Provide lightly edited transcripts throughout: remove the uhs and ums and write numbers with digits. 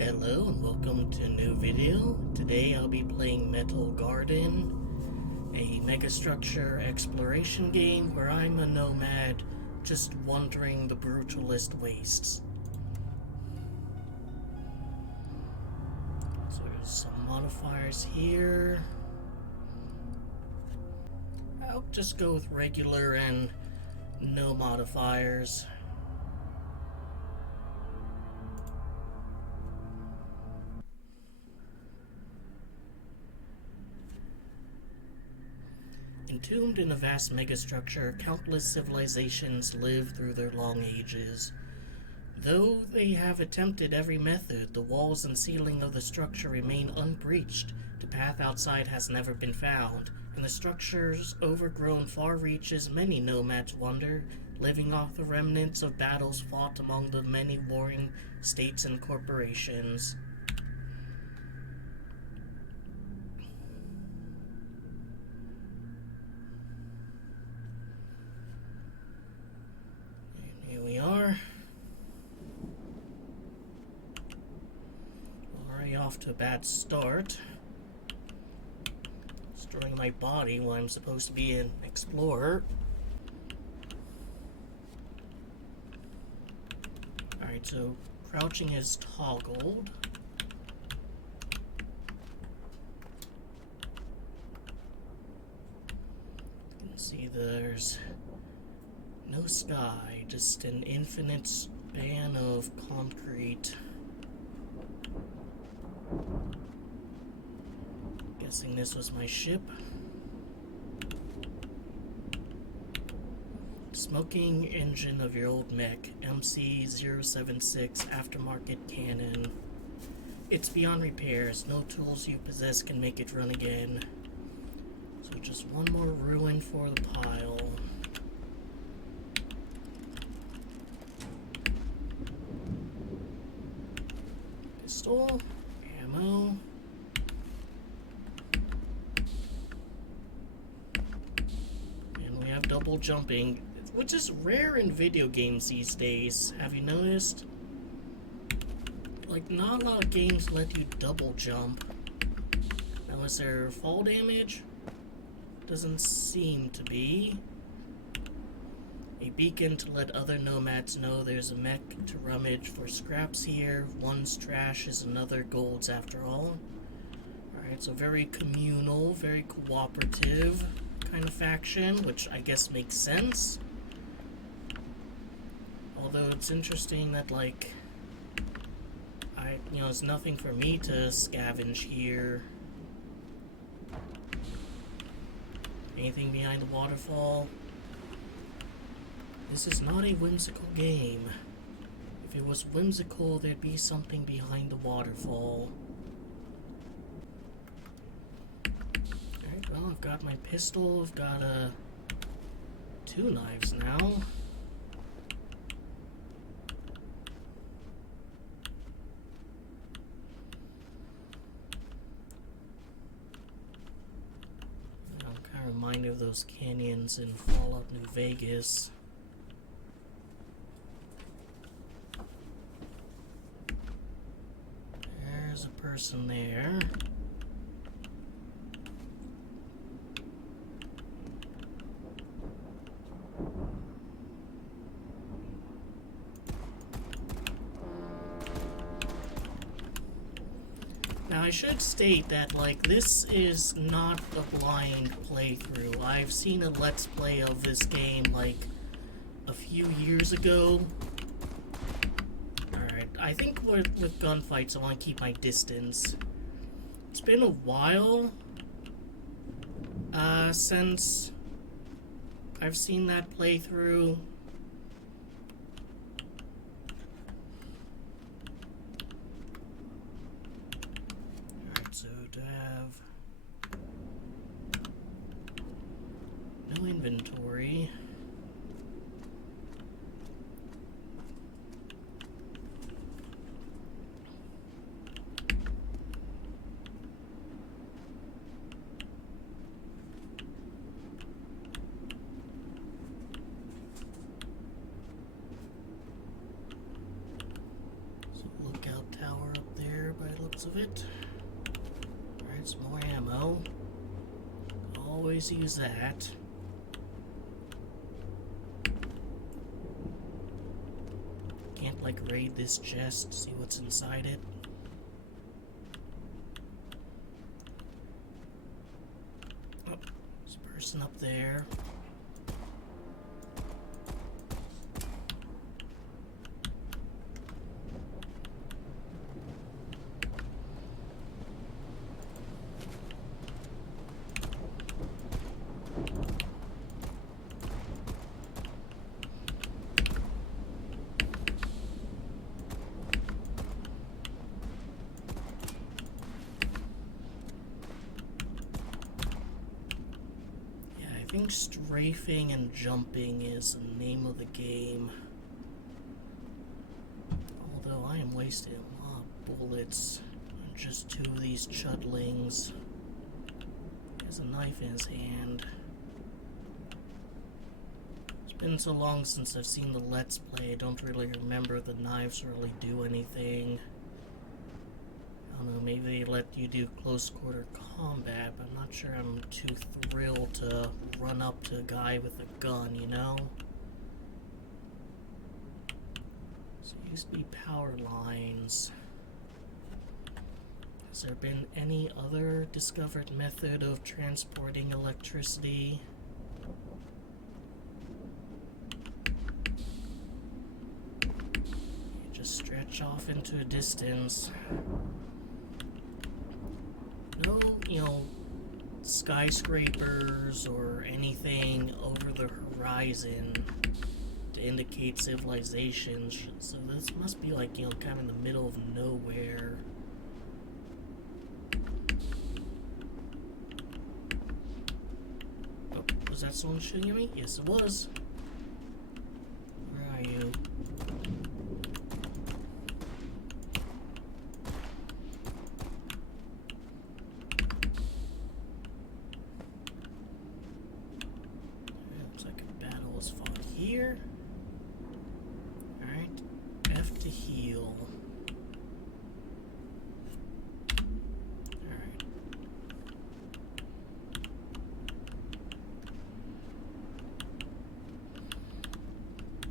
Hello and welcome to a new video. Today I'll be playing Metal Garden, a Megastructure exploration game where I'm a nomad just wandering the brutalist wastes. So there's some modifiers here. I'll just go with regular and no modifiers. Entombed in a vast megastructure, countless civilizations live through their long ages. Though they have attempted every method, the walls and ceiling of the structure remain unbreached. The path outside has never been found, and the structure's overgrown far reaches many nomads wander, living off the remnants of battles fought among the many warring states and corporations. And here we are. Already off to a bad start. Destroying my body while I'm supposed to be an explorer. Alright, so crouching is toggled. You can see there's no sky, just an infinite span of concrete. Guessing this was my ship. Smoking engine of your old mech, MC-076 aftermarket cannon. It's beyond repairs. No tools you possess can make it run again. So just one more ruin for the pile. Pistol, ammo. And we have double jumping, which is rare in video games these days. Have you noticed? Like, not a lot of games let you double jump. Now, is there fall damage? Doesn't seem to be. A beacon to let other nomads know there's a mech to rummage for scraps here. One's trash is another gold's after all. Alright, so very communal, very cooperative kind of faction, which I guess makes sense. Although it's interesting that, like, it's nothing for me to scavenge here. Anything behind the waterfall? This is not a whimsical game. If it was whimsical, there'd be something behind the waterfall. Alright, well, I've got my pistol. I've got, two knives now. Reminded of those canyons in Fallout New Vegas. There's a person there. Now, I should state that, like, this is not a blind playthrough. I've seen a Let's Play of this game, like, a few years ago. Alright, I think with gunfights, I want to keep my distance. It's been a while since I've seen that playthrough. No inventory. So lookout tower up there. loads of it. Alright, some more ammo. Always use that. Can't, like, raid this chest, see what's inside it. Oh, there's a person up there. I think strafing and jumping is the name of the game. Although I am wasting a lot of bullets on just 2 of these chudlings. He has a knife in his hand. It's been so long since I've seen the Let's Play, I don't really remember the knives really do anything. I don't know, maybe they let you do close quarter combat, but I'm not sure I'm too thrilled to run up to a guy with a gun, you know? So it used to be power lines. Has there been any other discovered method of transporting electricity? You just stretch off into a distance. No, you know, skyscrapers or anything over the horizon to indicate civilizations. So this must be like, you know, kind of in the middle of nowhere. Oh, was that someone shooting at me? Yes, it was. Where are you? Here. Alright. F to heal. Alright.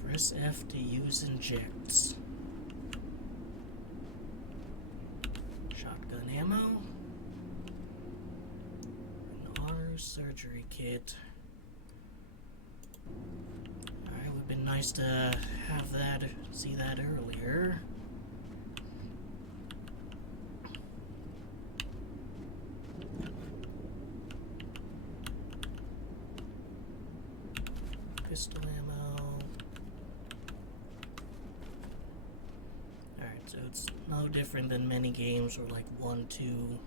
Press F to use injects. Shotgun ammo. An R surgery kit. Been nice to have that, see that earlier. Pistol ammo. Alright, so it's no different than many games where like 1, 2.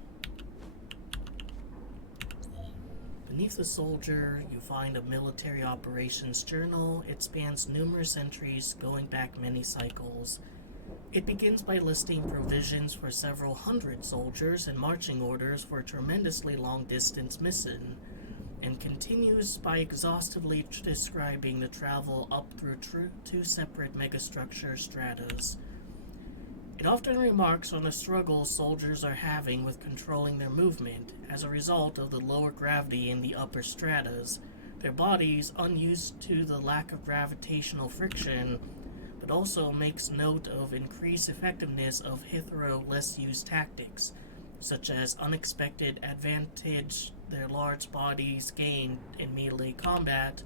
Beneath the soldier, you find a military operations journal. It spans numerous entries going back many cycles. It begins by listing provisions for several hundred soldiers and marching orders for a tremendously long distance mission, and continues by exhaustively describing the travel up through 2 separate megastructure stratas. It often remarks on the struggles soldiers are having with controlling their movement as a result of the lower gravity in the upper stratas, their bodies unused to the lack of gravitational friction, but also makes note of increased effectiveness of hitherto less used tactics, such as unexpected advantage their large bodies gain in melee combat.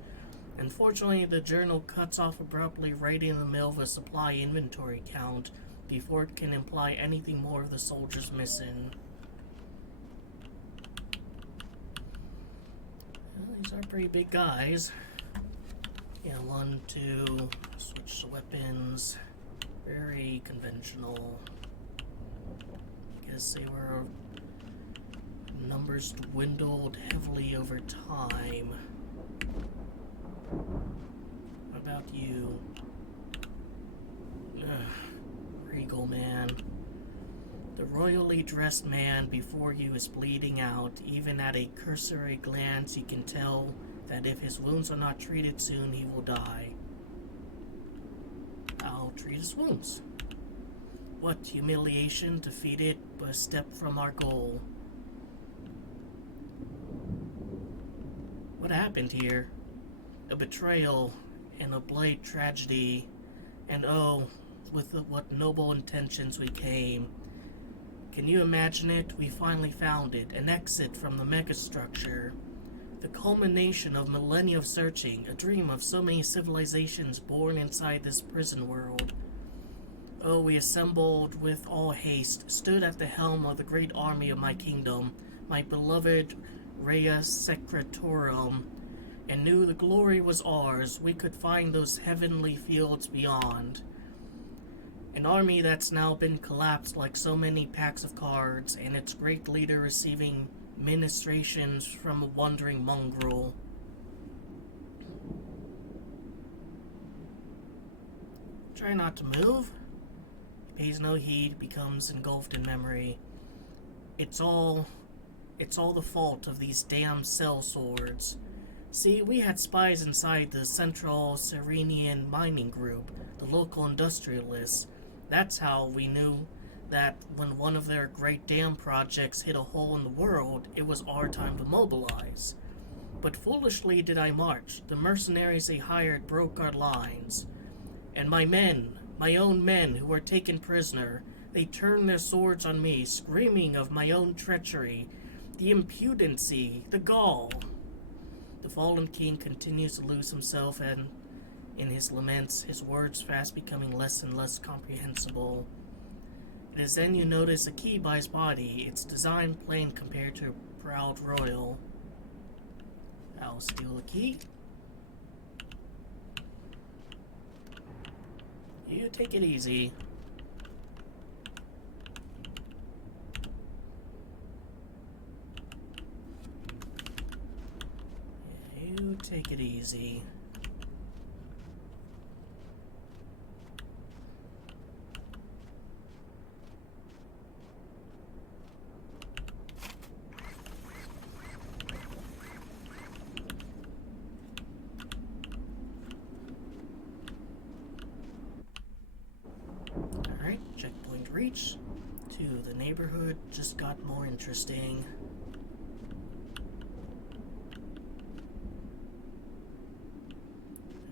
Unfortunately, the journal cuts off abruptly right in the middle of a supply inventory count, before it can imply anything more of the soldier's mission. Well, these are pretty big guys. Yeah, 1, 2, switch to weapons. Very conventional. I guess they were... numbers dwindled heavily over time. What about you? Ugh. Regal man. The royally dressed man before you is bleeding out. Even at a cursory glance, you can tell that if his wounds are not treated soon, he will die. I'll treat his wounds. What humiliation defeated but a step from our goal. What happened here? A betrayal and a blight tragedy, and oh, with what noble intentions we came. Can you imagine it? We finally found it, an exit from the megastructure. The culmination of millennia of searching, a dream of so many civilizations born inside this prison world. Oh, we assembled with all haste, stood at the helm of the great army of my kingdom, my beloved Rea Secretorum, and knew the glory was ours. We could find those heavenly fields beyond. An army that's now been collapsed like so many packs of cards, and its great leader receiving ministrations from a wandering mongrel. Try not to move. He pays no heed, becomes engulfed in memory. It's all the fault of these damn cell swords. See, we had spies inside the Central Serenian mining group, the local industrialists. That's how we knew that when one of their great dam projects hit a hole in the world, it was our time to mobilize. But foolishly did I march. The mercenaries they hired broke our lines. And my men, my own men who were taken prisoner, they turned their swords on me, screaming of my own treachery, the impudency, the gall. The fallen king continues to lose himself, and in his laments, his words fast becoming less and less comprehensible. It is then you notice a key by his body, its design plain compared to a proud royal. I'll steal the key. You take it easy. You take it easy. Alright, checkpoint reached. To the neighborhood just got more interesting.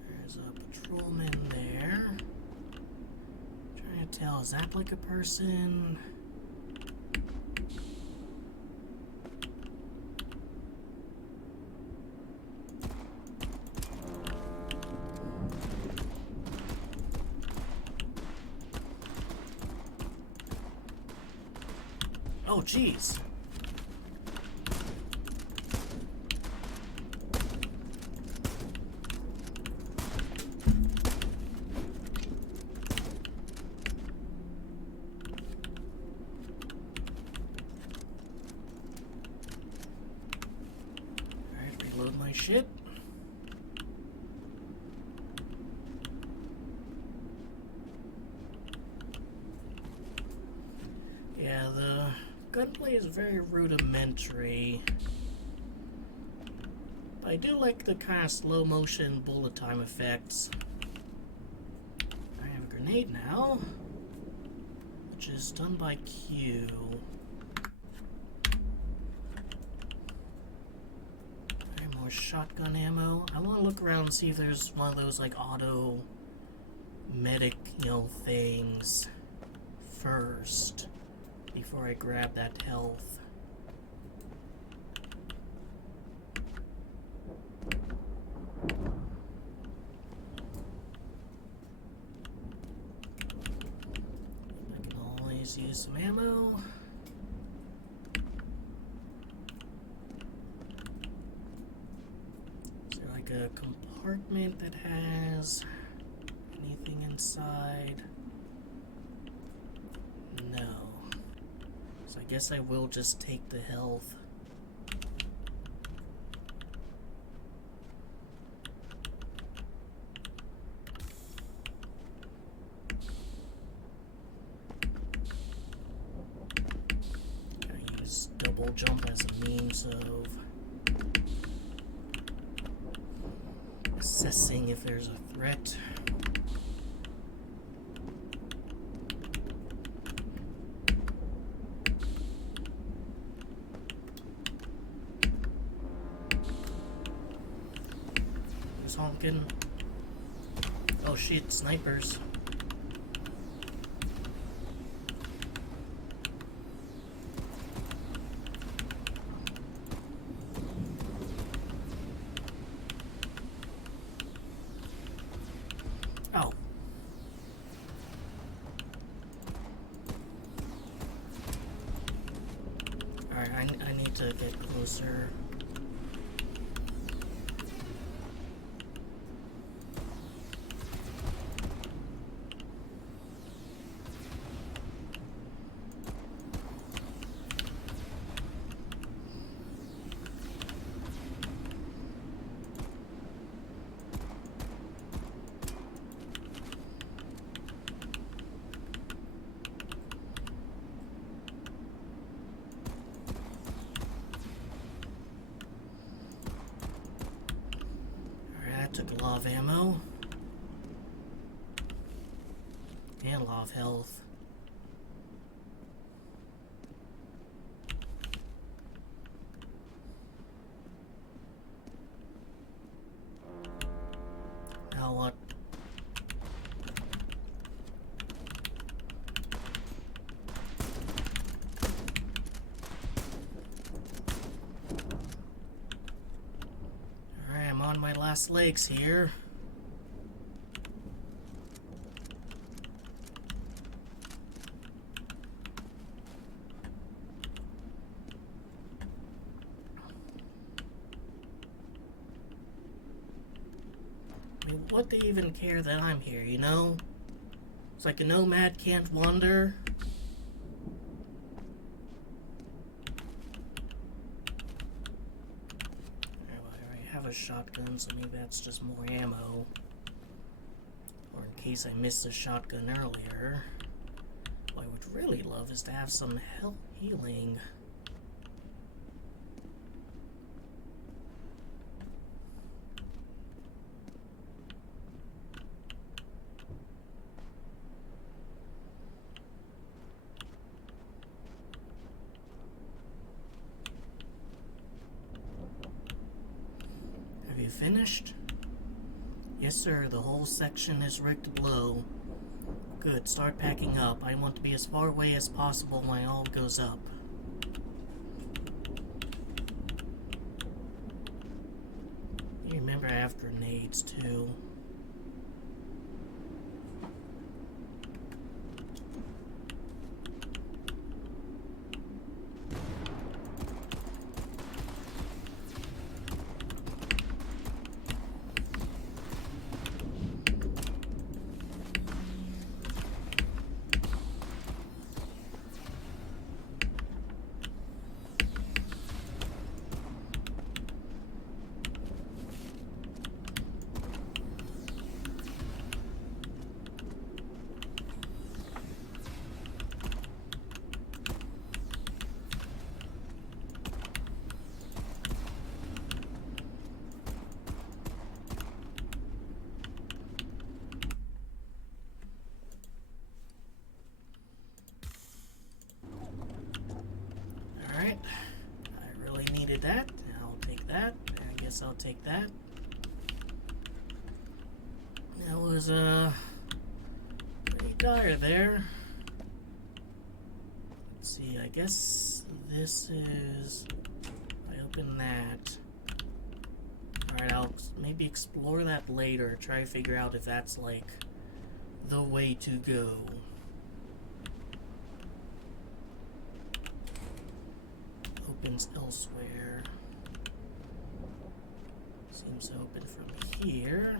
There's a patrolman there. Trying to tell, is that like a person? Oh, jeez. Alright, reload my shit. Yeah, the gunplay is very rudimentary. I do like the kind of slow motion bullet time effects. I have a grenade now, which is done by Q. Alright, more shotgun ammo. I want to look around and see if there's one of those like auto medic, things first, before I grab that health. I can always use some ammo. Is there like a compartment that has anything inside? No. So I guess I will just take the health. Gotta use double jump as a means of assessing if there's a threat. honking. Oh shit, snipers. Oh. Alright, I need to get closer. Took a lot of ammo and a lot of health. Now what? On my last legs here. I mean, what they even care that I'm here, you know? It's like a nomad can't wander. A shotgun, so maybe that's just more ammo. Or in case I missed a shotgun earlier. What I would really love is to have some health healing. Finished? Yes, sir. The whole section is rigged below. Good. Start packing up. I want to be as far away as possible when all goes up. You remember I have grenades, too. That. I'll take that. I guess I'll take that. That was pretty dire there. Let's see, I guess this is, I open that. Alright, I'll maybe explore that later, try to figure out if that's like the way to go. Opens elsewhere. Seems to open from here.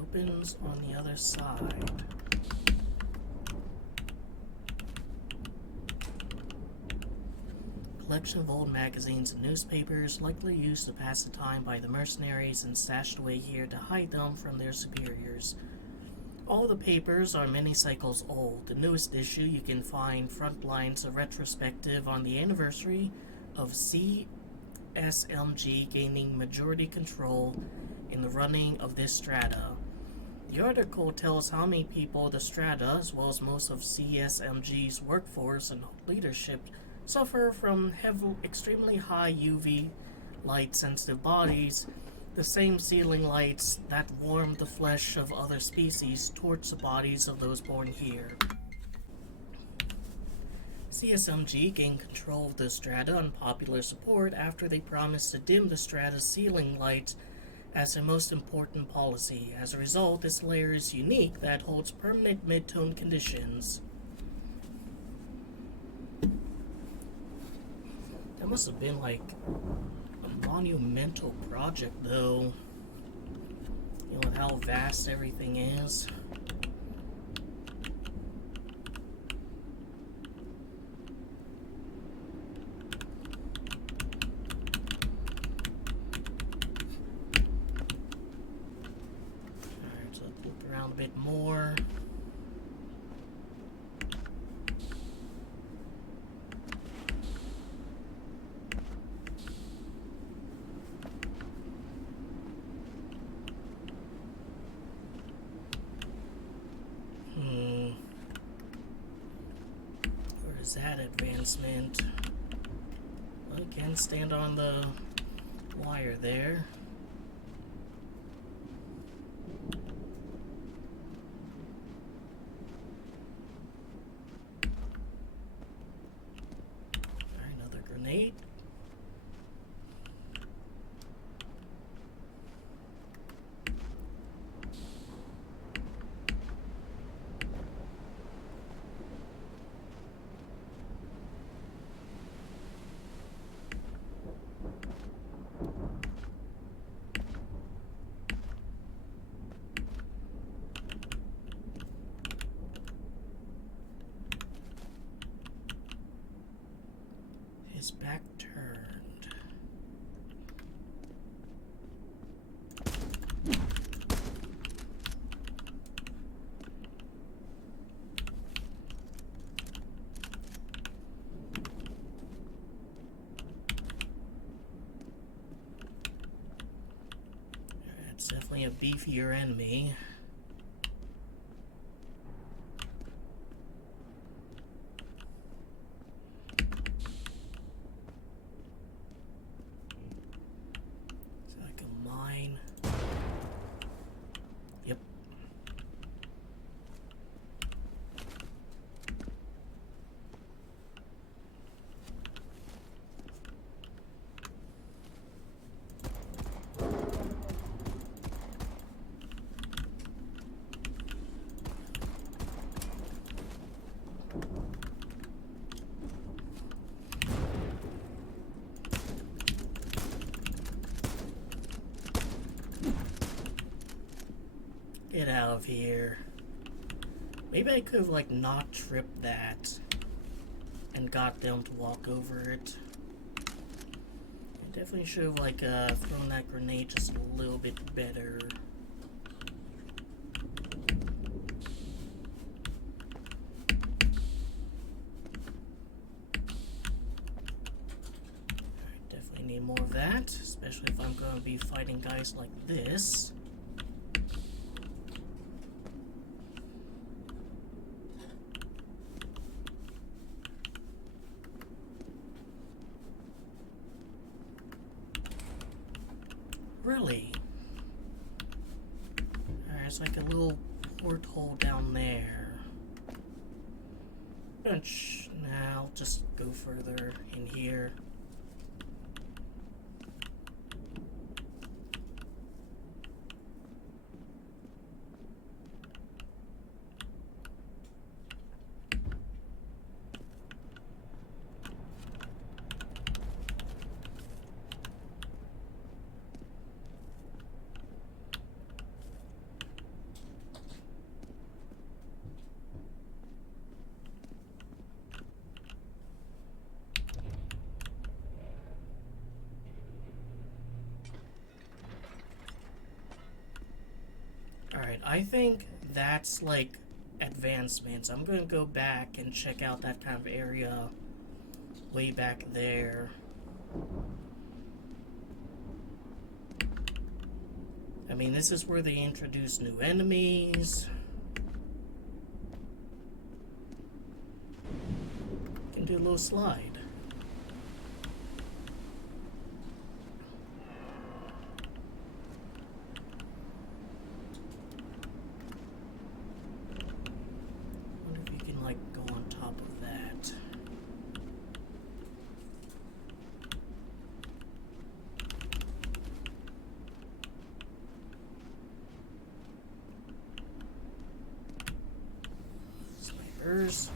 Opens on the other side. Collection of old magazines and newspapers, likely used to pass the time by the mercenaries and stashed away here to hide them from their superiors. All the papers are many cycles old. The newest issue you can find front lines a retrospective on the anniversary of CSMG gaining majority control in the running of this strata. The article tells how many people the strata, as well as most of CSMG's workforce and leadership, suffer from extremely high UV light-sensitive bodies, the same ceiling lights that warm the flesh of other species torch the bodies of those born here. CSMG gained control of the strata and popular support after they promised to dim the strata's ceiling light as their most important policy. As a result, this layer is unique that holds permanent mid-tone conditions. That must have been like a monumental project, though. You know, with how vast everything is. Alright, so let's look around a bit more. Where is that advancement? Well, you can stand on the wire there. Alright, another grenade. His back turned. That's definitely a beefier enemy. Yep. Get out of here. Maybe I could have, like, not tripped that and got them to walk over it. I definitely should have, like, thrown that grenade just a little bit better. Alright, definitely need more of that, especially if I'm going to be fighting guys like this. Really? Alright, it's like a little porthole down there. Now I'll just go further in here. Alright, I think that's like advancements. I'm gonna go back and check out that kind of area way back there. I mean, this is where they introduce new enemies. Can do a little slide. Burrs.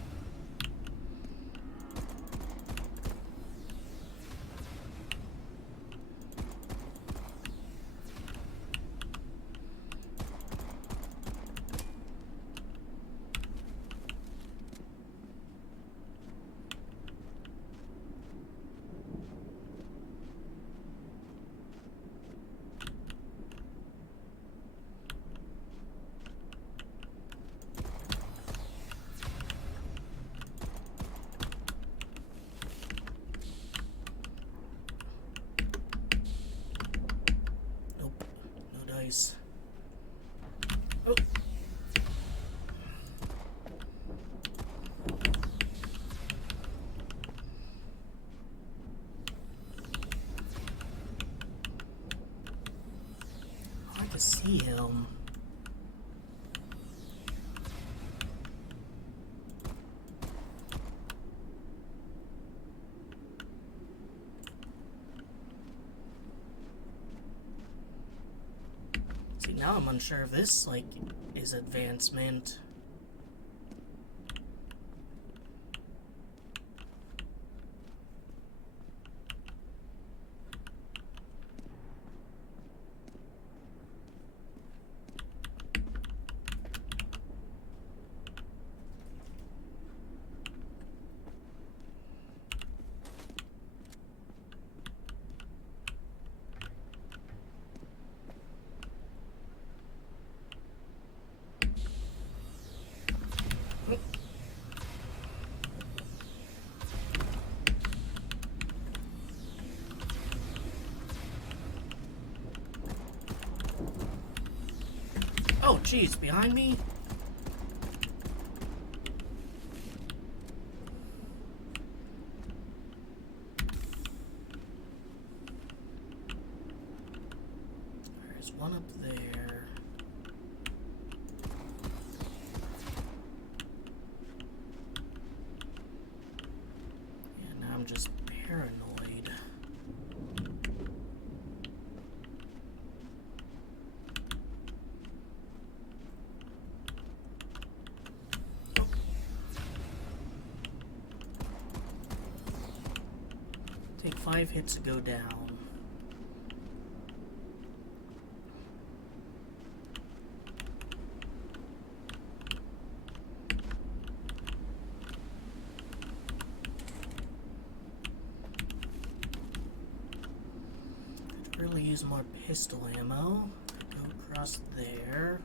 Oh. I can see him. See, now I'm unsure if this, like, is advancement. Oh, jeez, behind me? There's one up there. Yeah, now I'm just paranoid. Take 5 hits to go down. Could really use more pistol ammo. Go across there.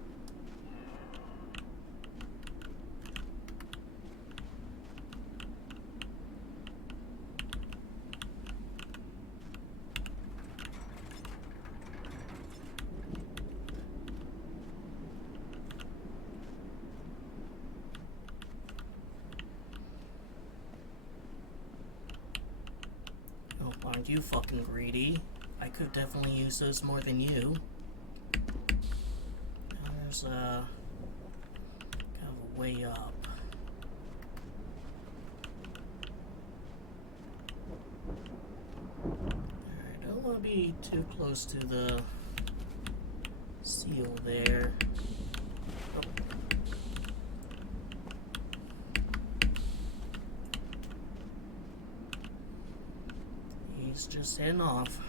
Aren't you fucking greedy? I could definitely use those more than you. There's kind of a way up. Alright, don't want to be too close to the seal there. Oh. He's just heading off.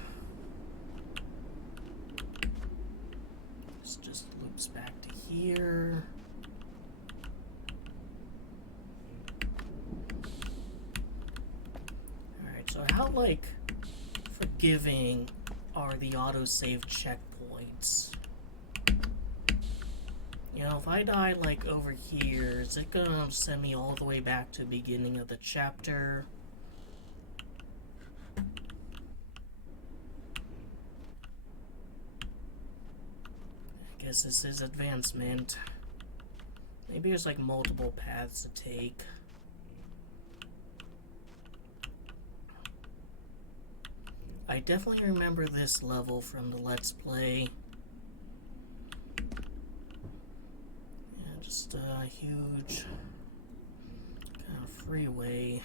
This just loops back to here. Alright, so how, like, forgiving are the autosave checkpoints? You know, if I die, like, over here, is it gonna send me all the way back to the beginning of the chapter? I guess this is advancement. Maybe there's, like, multiple paths to take. I definitely remember this level from the Let's Play. Yeah, just a huge kind of freeway.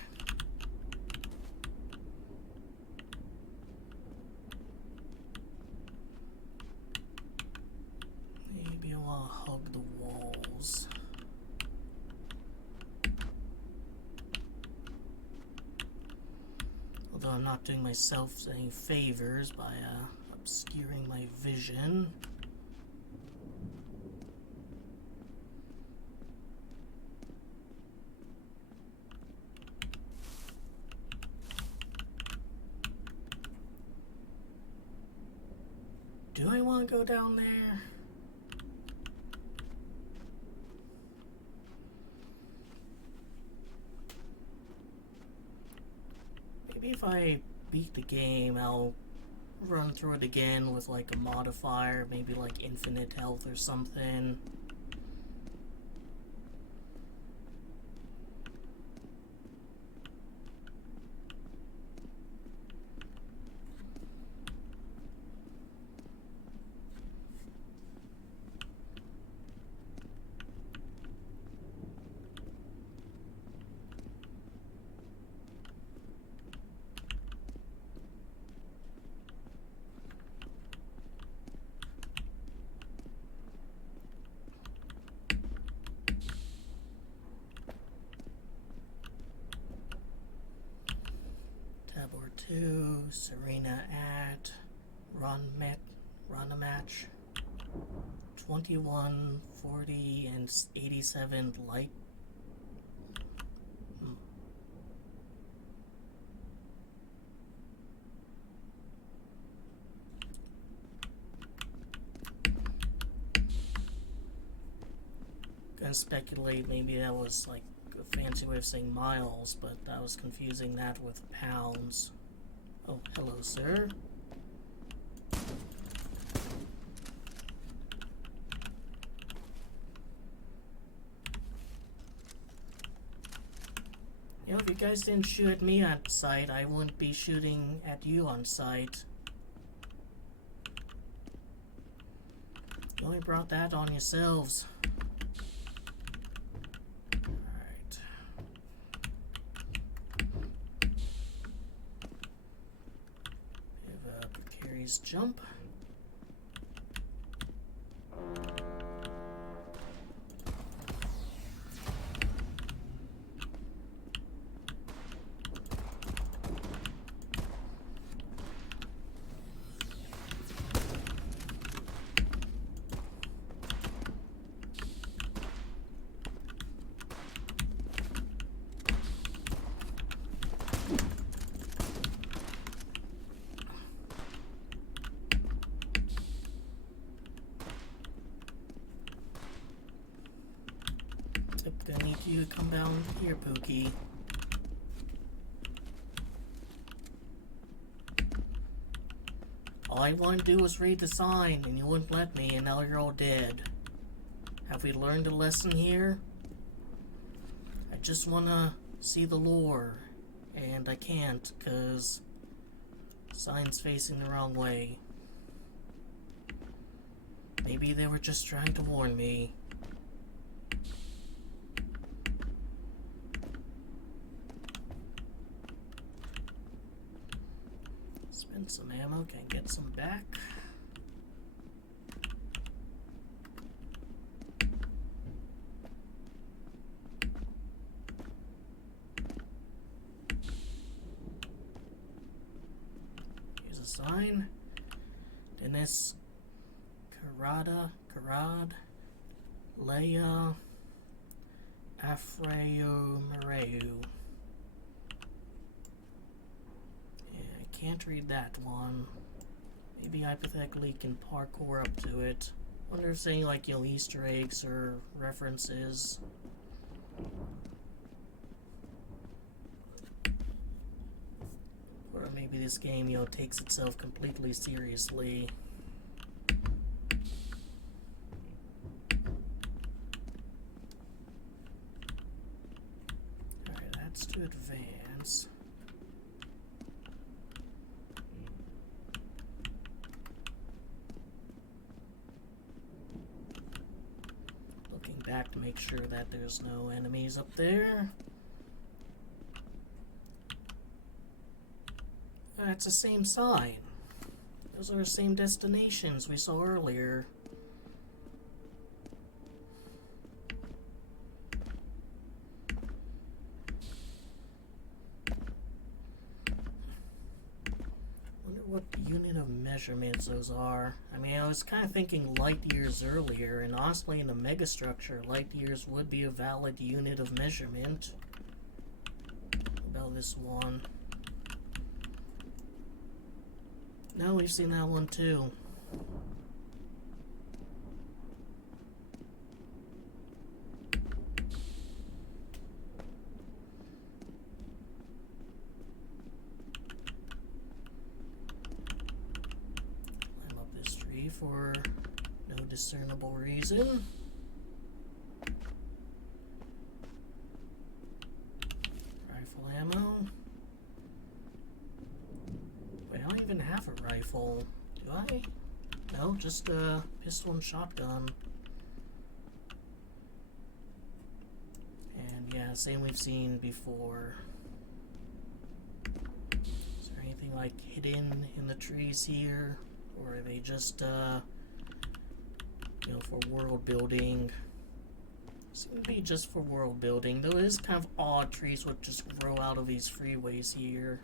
Maybe I'll hug the walls. Although I'm not doing myself any favors by obscuring my vision. Do I want to go down there? Maybe if I beat the game, I'll run through it again with like a modifier, maybe like infinite health or something. Tabor 2, Serena at Run a match 21, 40, and 87 light. Gonna speculate maybe that was like a fancy way of saying miles, but I was confusing that with pounds. Oh, hello, sir. You know, if you guys didn't shoot at me on sight, I wouldn't be shooting at you on sight. You only brought that on yourselves. Alright. We have a precarious jump. Gonna need you to come down here, Pookie. All I wanted to do was read the sign, and you wouldn't let me, and now you're all dead. Have we learned a lesson here? I just wanna see the lore, and I can't, 'cause sign's facing the wrong way. Maybe they were just trying to warn me. Spend some ammo, can I get some back? Here's a sign. Dennis Karad, Leia, Afreu Mareu. Can't read that one. Maybe hypothetically can parkour up to it. Wonder if any like, you know, Easter eggs or references. Or maybe this game, you know, takes itself completely seriously. Alright, that's to advance. Back to make sure that there's no enemies up there. It's the same sign. Those are the same destinations we saw earlier. measurements those are. I mean, I was kind of thinking light years earlier, and honestly, in the megastructure, light years would be a valid unit of measurement. About this one. No, we've seen that one too. Climb up this tree for no discernible reason. Rifle ammo. Wait, I don't even have a rifle. Do I? No, just a pistol and shotgun. And yeah, same we've seen before. Is there anything like hidden in the trees here? Or are they just, you know, for world building? Seem to be just for world building, though it is kind of odd trees would just grow out of these freeways here.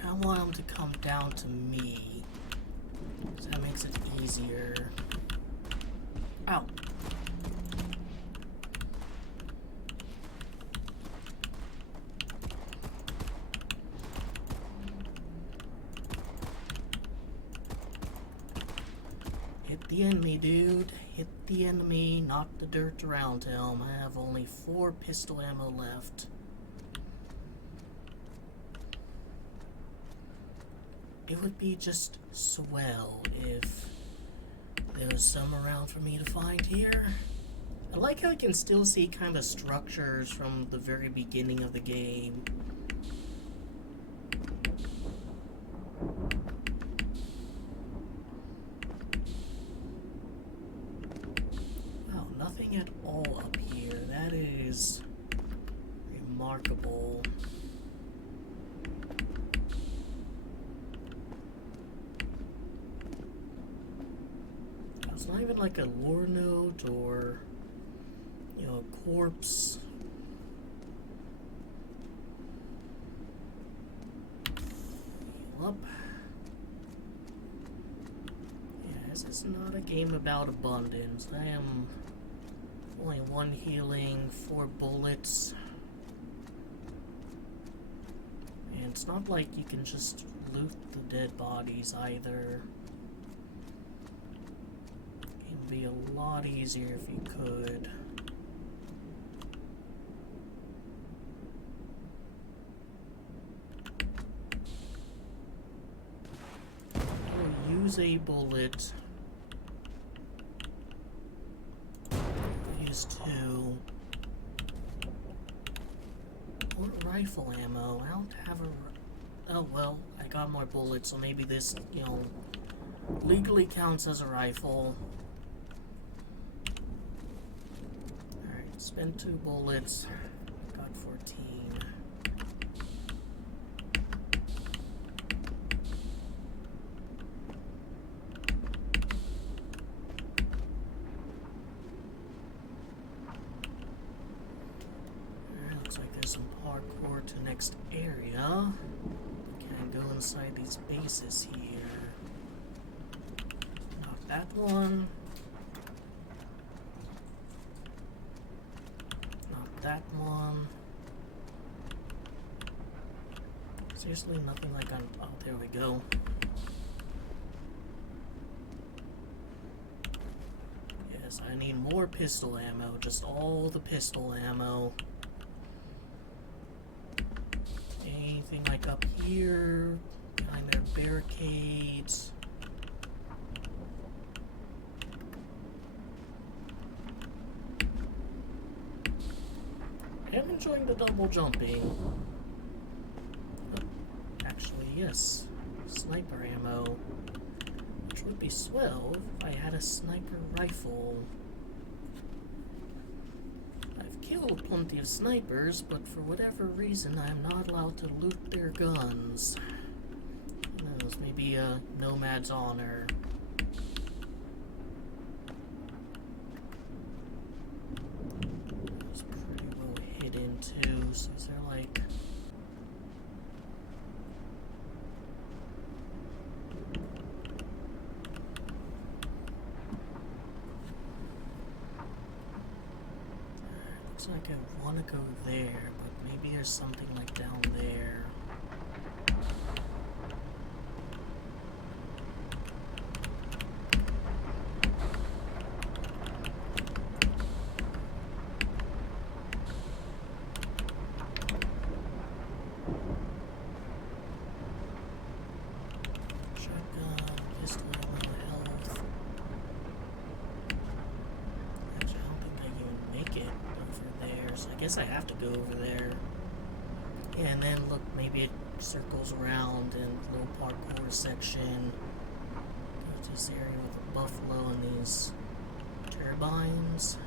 I want them to come down to me, so that makes it easier. Ow! Hit the enemy, dude. Hit the enemy, not the dirt around him. I have only 4 pistol ammo left. It would be just swell if there was some around for me to find here. I like how I can still see kind of structures from the very beginning of the game. Wow, nothing at all up here. That is remarkable. It's not even like a lore note or, you know, a corpse. Heal up. Yeah, this is not a game about abundance. I am only 1 healing, 4 bullets. And it's not like you can just loot the dead bodies either. Be a lot easier if you could. I'll use a bullet. Use 2. Or rifle ammo. I don't have a. Oh well, I got more bullets, so maybe this, you know, legally counts as a rifle. Spent 2 bullets, got 14. Looks like there's some parkour to next area. Can't go inside these bases here. Not that one. that one. Seriously, nothing like on... Oh, there we go. Yes, I need more pistol ammo. Just all the pistol ammo. Anything like up here? Behind their barricades? I'm enjoying the double jumping. Oh, actually, yes. Sniper ammo. Which would be swell if I had a sniper rifle. I've killed plenty of snipers, but for whatever reason, I'm not allowed to loot their guns. Who knows, maybe a nomad's honor. It's pretty well hidden too, so is there like... Looks like I want to go there, but maybe there's something like down there. Shotgun, pistol, no health. Actually, I don't think I can make it over there, so I guess I have to go over there. Yeah, and then look, maybe it circles around in a little parkour section. Go to this area with a buffalo and these turbines.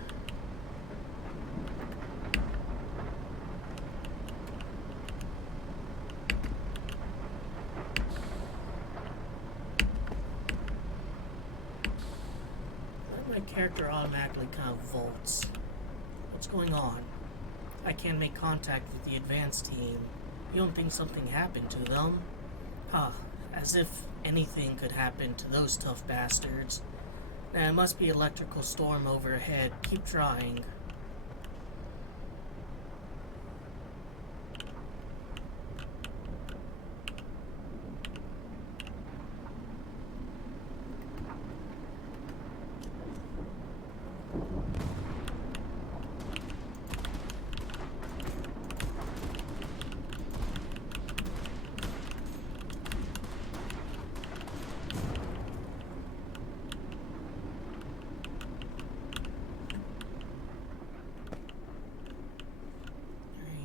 My character automatically kind of vaults. What's going on? I can't make contact with the advanced team. You don't think something happened to them? Huh, as if anything could happen to those tough bastards. Nah, it must be electrical storm overhead. Keep trying.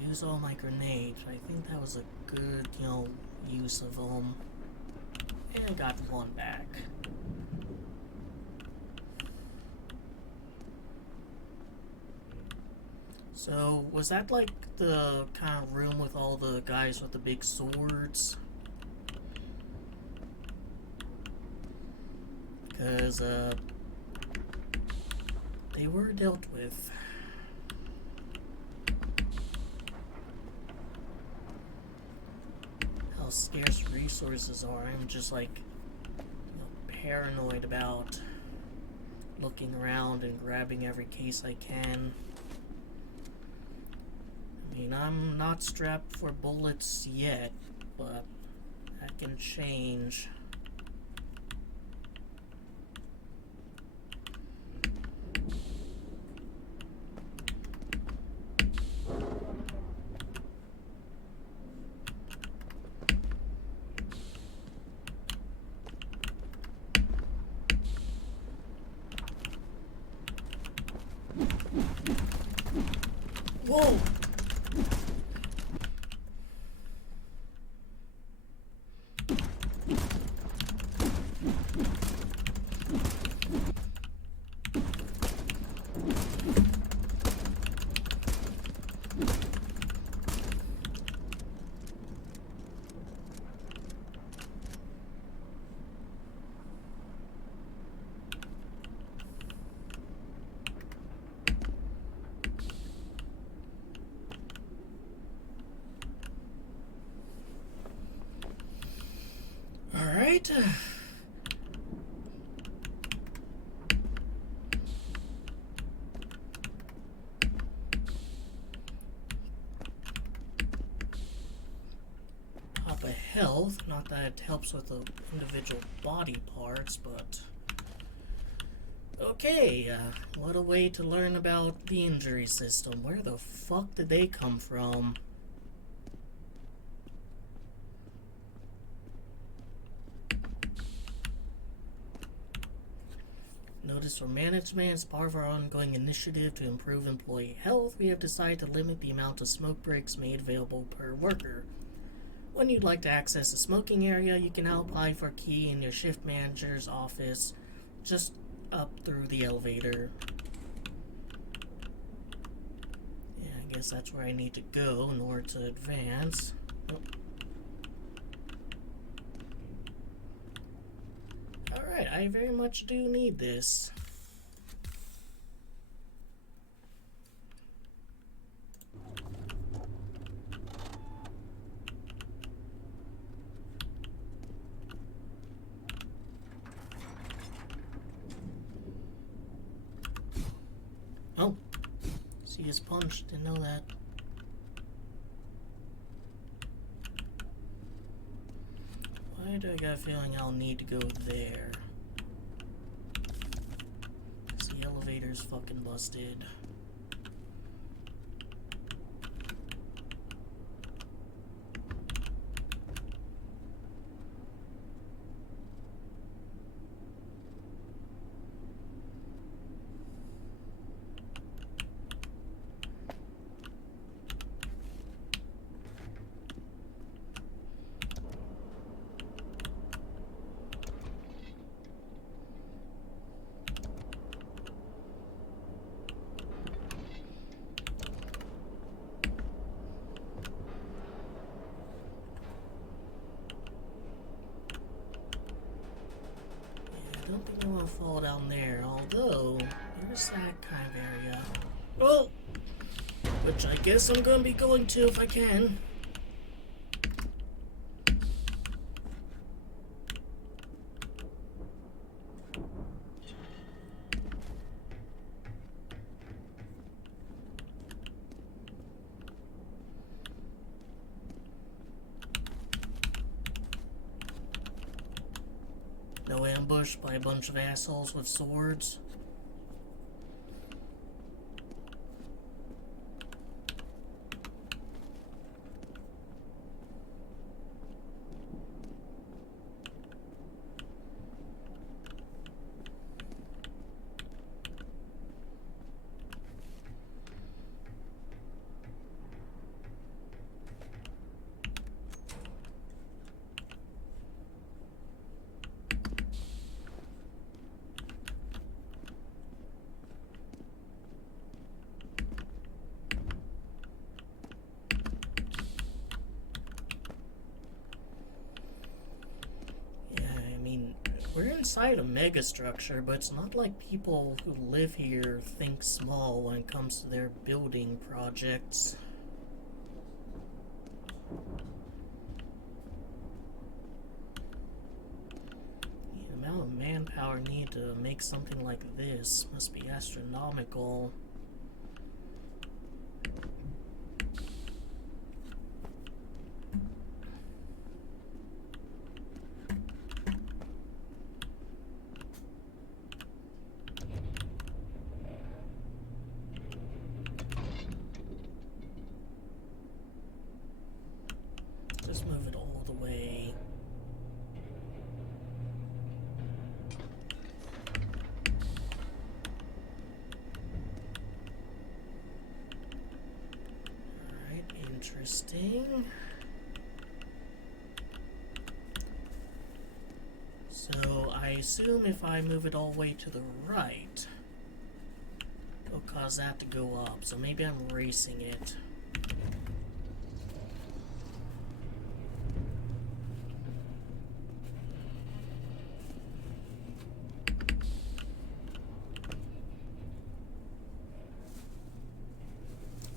Use all my grenades. I think that was a good, use of them. And I got one back. So, was that like the kind of room with all the guys with the big swords? Because, they were dealt with. How scarce resources are. I'm just like, paranoid about looking around and grabbing every case I can. I mean, I'm not strapped for bullets yet, but that can change. Whoa! Alright. health. Not that it helps with the individual body parts, but... Okay, what a way to learn about the injury system. Where the fuck did they come from? Notice for management, as part of our ongoing initiative to improve employee health, we have decided to limit the amount of smoke breaks made available per worker. When you'd like to access the smoking area, you can now apply for a key in your shift manager's office, just up through the elevator. Yeah, I guess that's where I need to go in order to advance. Oh. Alright, I very much do need this. Oh, see his punch, didn't know that. Why do I got a feeling I'll need to go there? Because the elevator's fucking busted. I don't think I want to fall down there, although there's that kind of area. Oh! Which I guess I'm going to be going to if I can. No ambush by a bunch of assholes with swords. We're inside a megastructure, but it's not like people who live here think small when it comes to their building projects. The amount of manpower needed to make something like this must be astronomical. Move it all the way. Alright, interesting. So I assume if I move it all the way to the right, it'll cause that to go up. So maybe I'm racing it.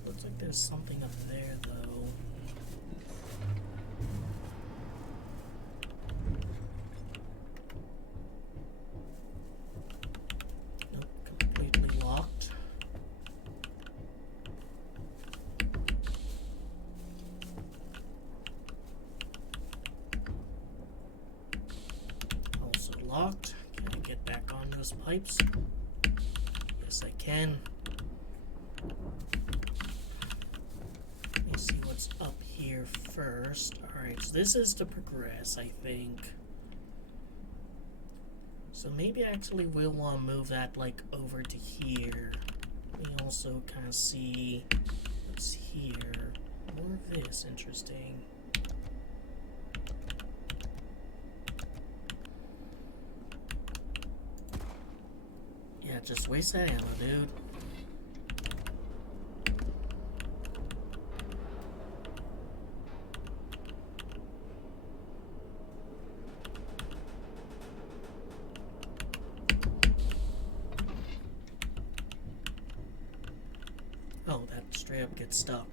Looks like there's something up there, though. Nope, completely locked. those pipes? Yes, I can. Let me see what's up here first. Alright, so this is to progress, I think. So maybe I actually will want to move that, like, over to here. We also kind of see what's here. More of this, interesting. Yeah, just waste that ammo, dude. Oh, that straight up gets stuck.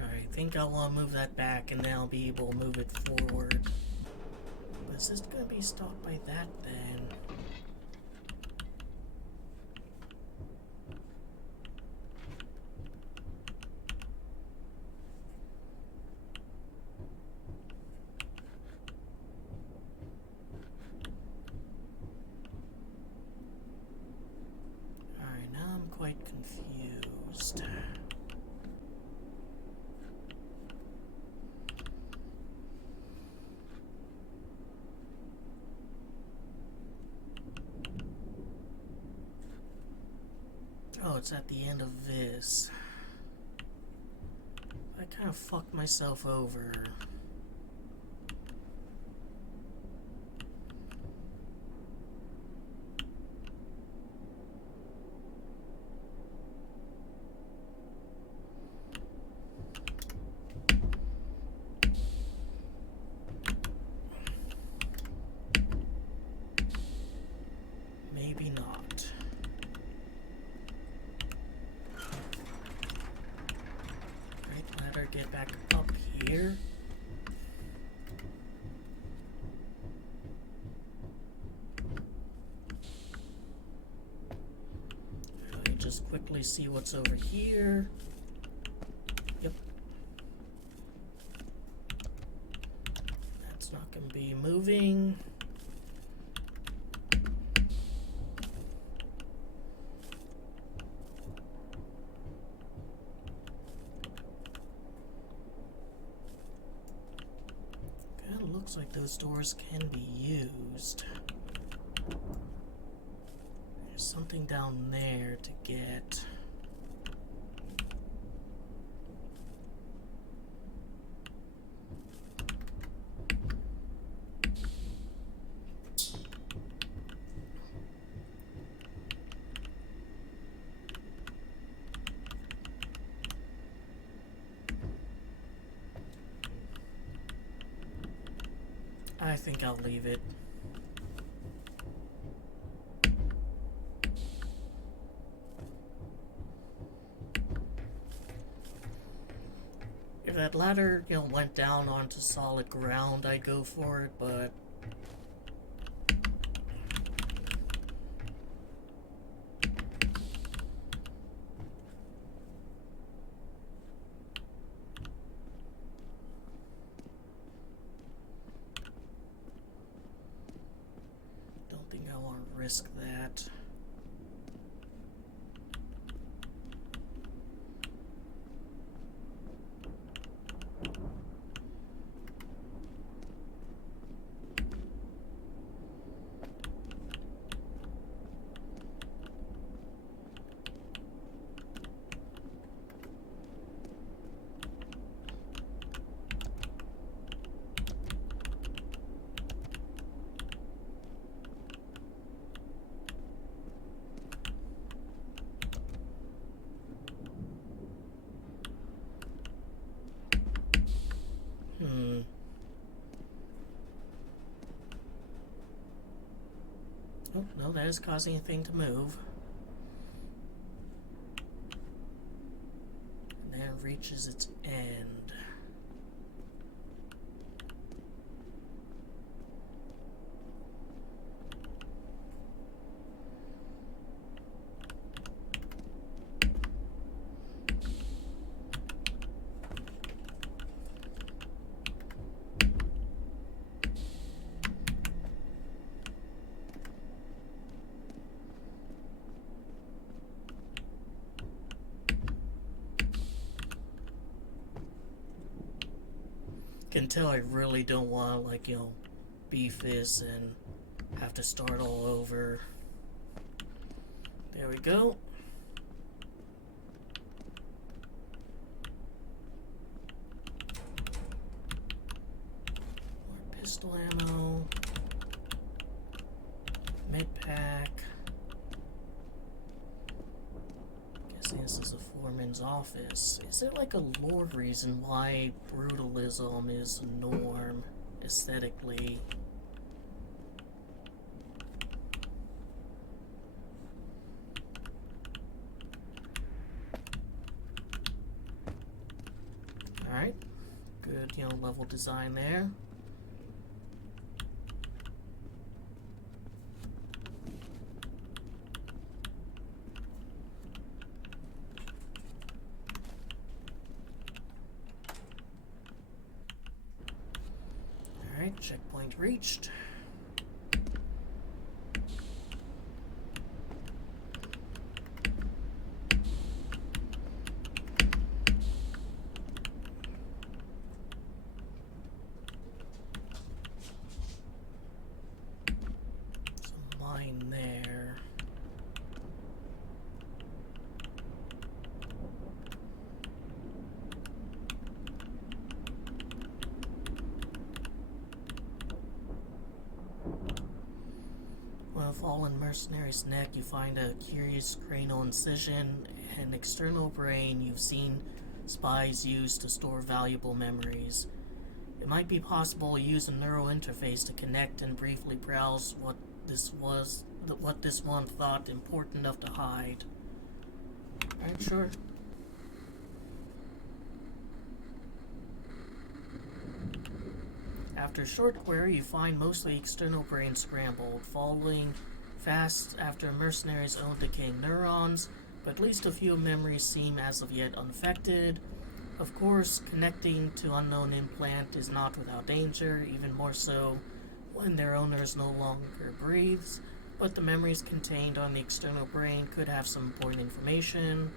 I think I want to move that back and then I'll be able to move it forward. But is this going to be stopped by that then? Alright, now I'm quite confused. Oh, it's at the end of this. I kind of fucked myself over. Maybe not. Get back up here. Let me just quickly see what's over here. Yep. That's not going to be moving. Looks like those doors can be used. There's something down there to get. I think I'll leave it. If that ladder, went down onto solid ground, I'd go for it, but don't think I want to risk that. Oh, no, that is causing a thing to move. And then reaches its end. Can tell I really don't want to, like, beef this and have to start all over. There we go. More pistol ammo. Med pack. Guessing this is the foreman's office. Is there like a lore reason why brutalism is a norm aesthetically? Alright. Good, level design there. Alright, checkpoint reached. There. Well, fallen mercenary's neck, you find a curious cranial incision, an external brain you've seen spies use to store valuable memories. It might be possible to use a neural interface to connect and briefly browse what this one thought important enough to hide. Alright, sure. After a short query, you find mostly external brain scrambled, falling fast after mercenaries' own decaying neurons, but at least a few memories seem as of yet unaffected. Of course, connecting to unknown implant is not without danger, even more so when their owners no longer breathes, but the memories contained on the external brain could have some important information.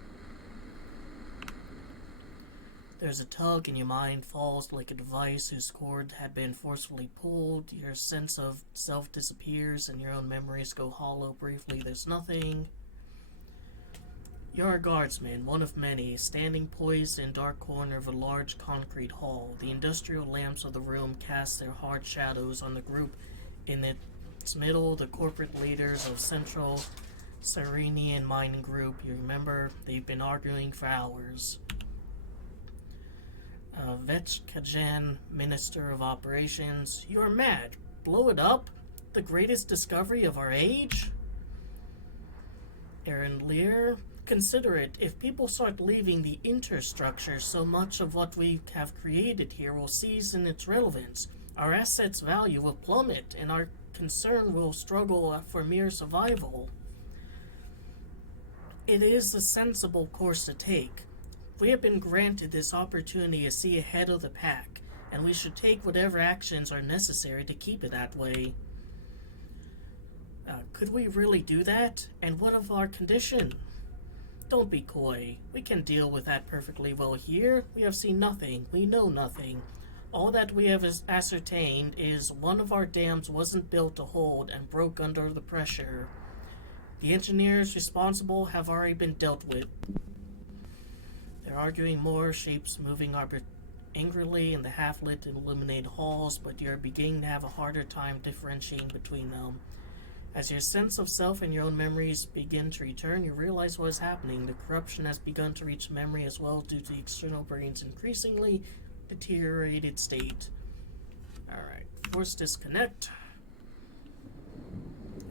There's a tug and your mind falls like a device whose cord had been forcefully pulled. Your sense of self disappears and your own memories go hollow briefly. There's nothing. You're a guardsman, one of many, standing poised in a dark corner of a large concrete hall. The industrial lamps of the room cast their hard shadows on the group in its middle, the corporate leaders of Central Cyrenian Mining Group. You remember, they've been arguing for hours. Vetchkajan, Minister of Operations. You are mad. Blow it up? The greatest discovery of our age? Aaron Lear. Consider it. If people start leaving the interstructure, so much of what we have created here will cease in its relevance. Our assets' value will plummet, and our concern will struggle for mere survival. It is a sensible course to take. We have been granted this opportunity to see ahead of the pack, and we should take whatever actions are necessary to keep it that way. Could we really do that? And what of our condition? Don't be coy. We can deal with that perfectly well here. We have seen nothing. We know nothing. All that we have ascertained is one of our dams wasn't built to hold and broke under the pressure. The engineers responsible have already been dealt with. They're arguing more, shapes moving angrily in the half-lit illuminated halls, but you're beginning to have a harder time differentiating between them. As your sense of self and your own memories begin to return, you realize what is happening. The corruption has begun to reach memory as well due to the external brain's increasingly deteriorated state. Alright, force disconnect.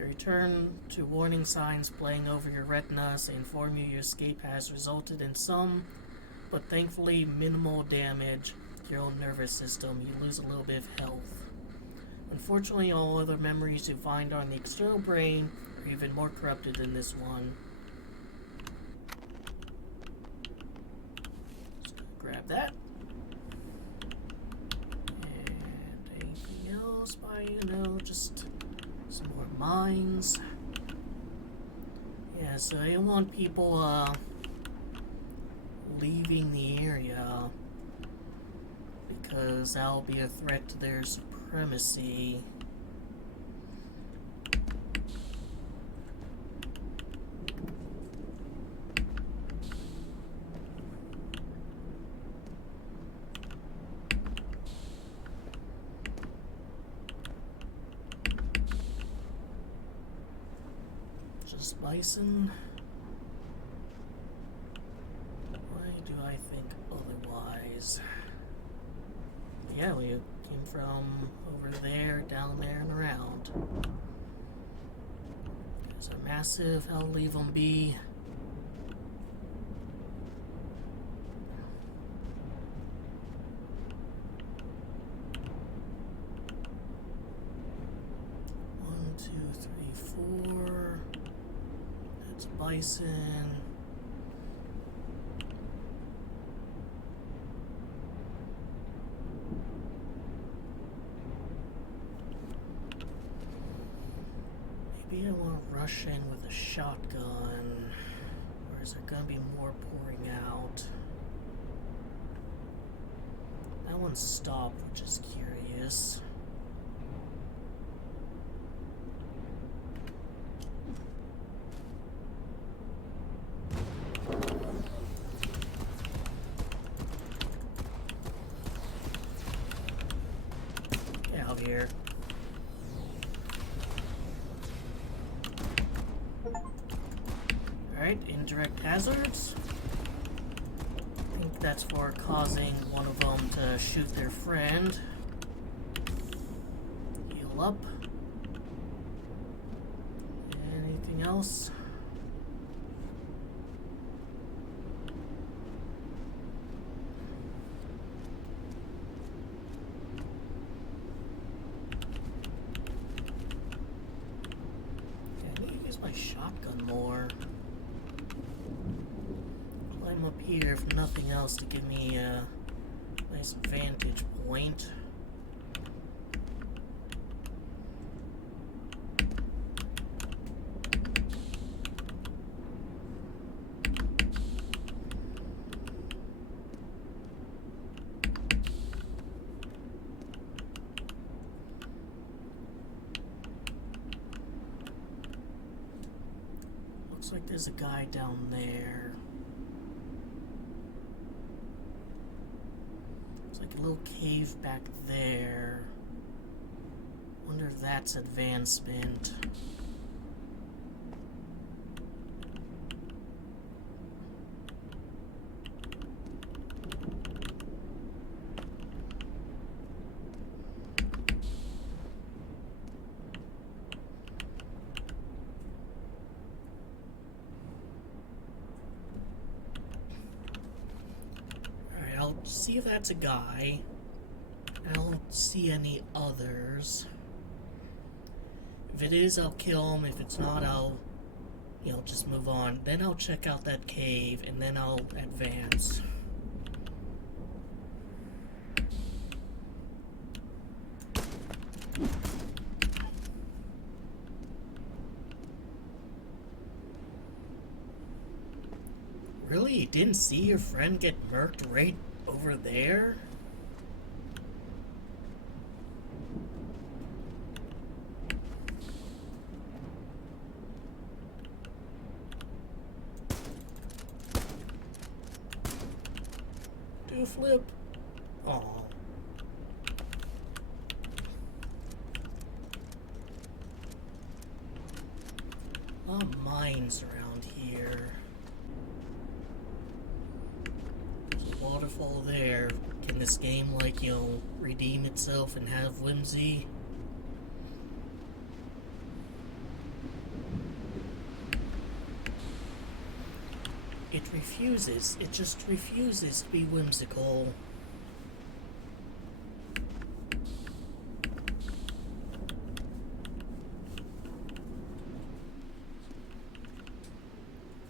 You return to warning signs playing over your retinas. They inform you your escape has resulted in some, but thankfully minimal damage to your own nervous system. You lose a little bit of health. Unfortunately, all other memories you find on the external brain are even more corrupted than this one. Just gonna grab that. And anything else by, just some more mines. Yeah, so I don't want people, leaving the area, because that'll be a threat to their supremacy. Just bison. Why do I think otherwise? Yeah, we came from over there, down there, and around. These are massive. I'll leave them be. One, two, three, four. That's bison. Maybe I want to rush in with a shotgun, or is there going to be more pouring out? That one stopped, which is curious. Get out of here. Alright, indirect hazards. I think that's for causing one of them to shoot their friend. Heal up. Anything else? Yeah, I need to use my shotgun more. Climb up here, if nothing else, to give me a nice vantage point. Looks like there's a guy down there. It's like a little cave back there. Wonder if that's advancement. I'll see if that's a guy. I don't see any others. If it is, I'll kill him. If it's not, I'll, just move on. Then I'll check out that cave, and then I'll advance. Really? You didn't see your friend get murked right over there? Do a flip. Aw. A lot of mines around here. There's a waterfall there. Can this game, redeem itself and have whimsy? It refuses. It just refuses to be whimsical.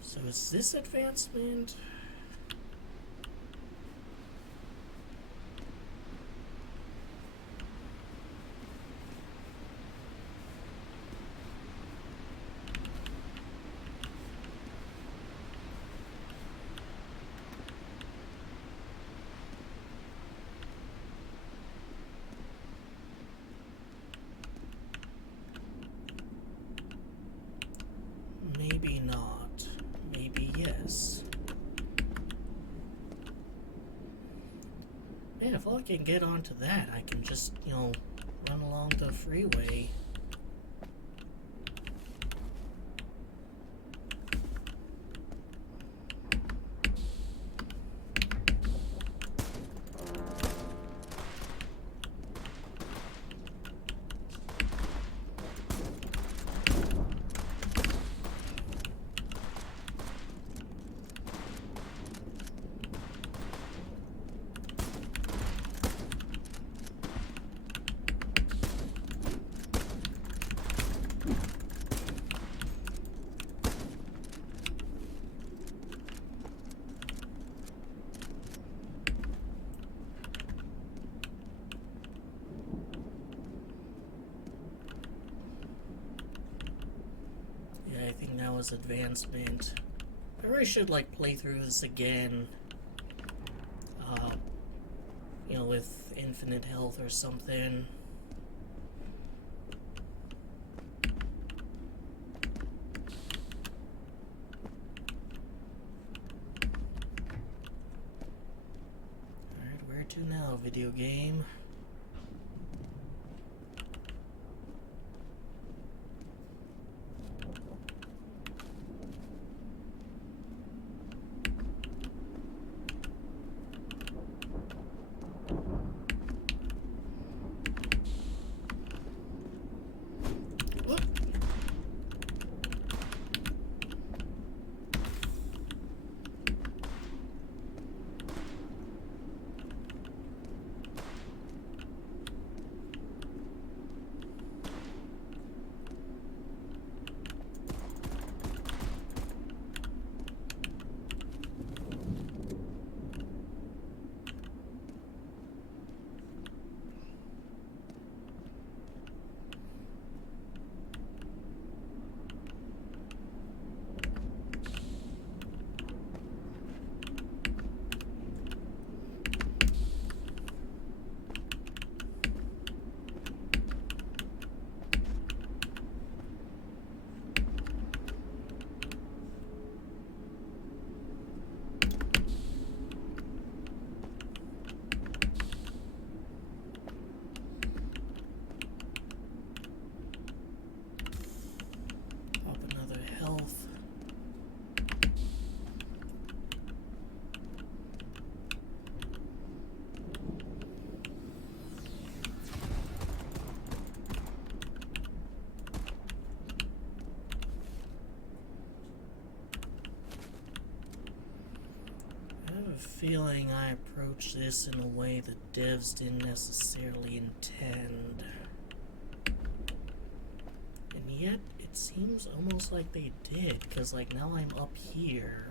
So is this advancement? Maybe not. Maybe yes. Man, if I can get onto that, I can just, run along the freeway. Yeah, I think that was advancement. I really should, play through this again. With infinite health or something. Alright, where to now, video game? Pop another health. I have a feeling I approached this in a way the devs didn't necessarily intend. And yet, it seems almost like they did, because, now I'm up here.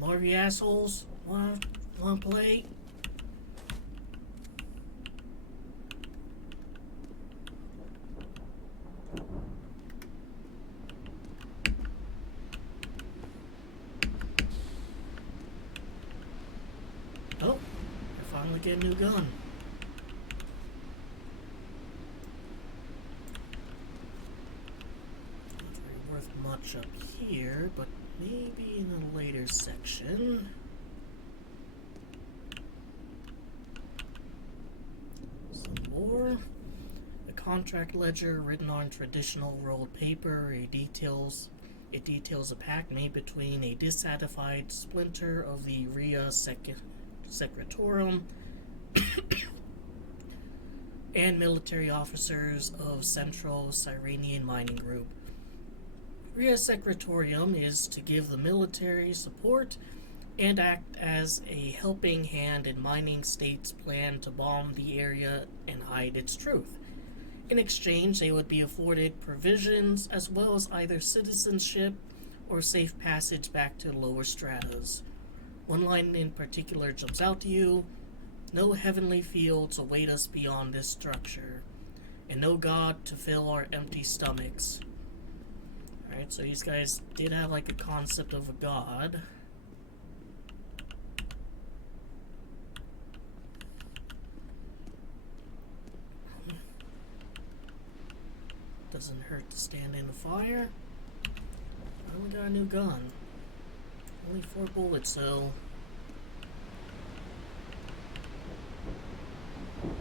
more of you assholes want to play? Oh, I finally get a new gun. Not very worth much up here, but maybe in a later section. Some more. A contract ledger written on traditional rolled paper. It details a pact made between a dissatisfied splinter of the Ria Secretorum and military officers of Central Cyrenian Mining Group. Ria Secretorium is to give the military support and act as a helping hand in Mining State's plan to bomb the area and hide its truth. In exchange, they would be afforded provisions as well as either citizenship or safe passage back to lower stratas. One line in particular jumps out to you: no heavenly fields await us beyond this structure, and no God to fill our empty stomachs. Alright, so these guys did have like a concept of a god. Doesn't hurt to stand in the fire. I only got a new gun. Only 4 bullets, though. And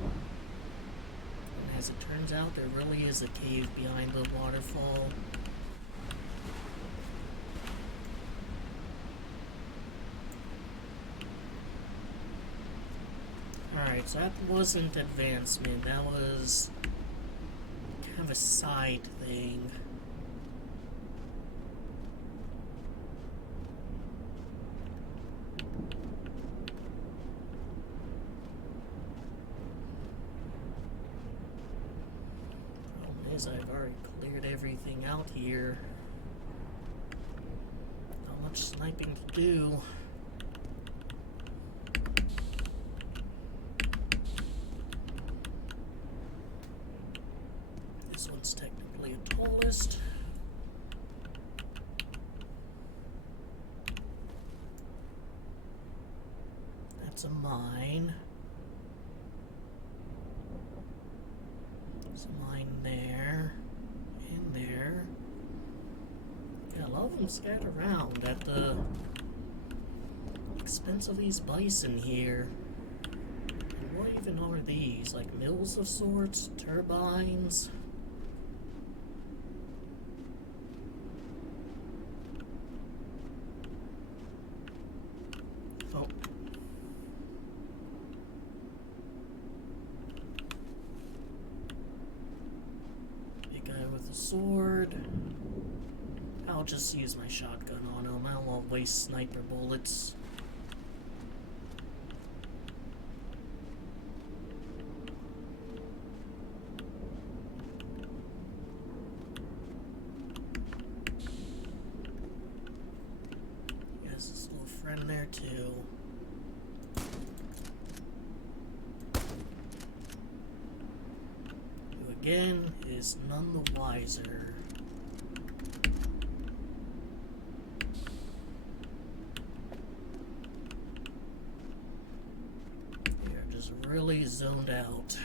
as it turns out, there really is a cave behind the waterfall. Alright, so that wasn't advancement. That was kind of a side thing. Problem is, I've already cleared everything out here. Not much sniping to do. This one's technically a tallest. That's a mine. There's a mine there. And there. Yeah, a lot of them scattered around at the expense of these bison here. And what even are these? Like mills of sorts? Turbines? Oh. Big guy with a sword. I'll just use my shotgun on him. I don't want to waste sniper bullets. Yes, this little friend there too. Who again is none the wiser. They're just really zoned out.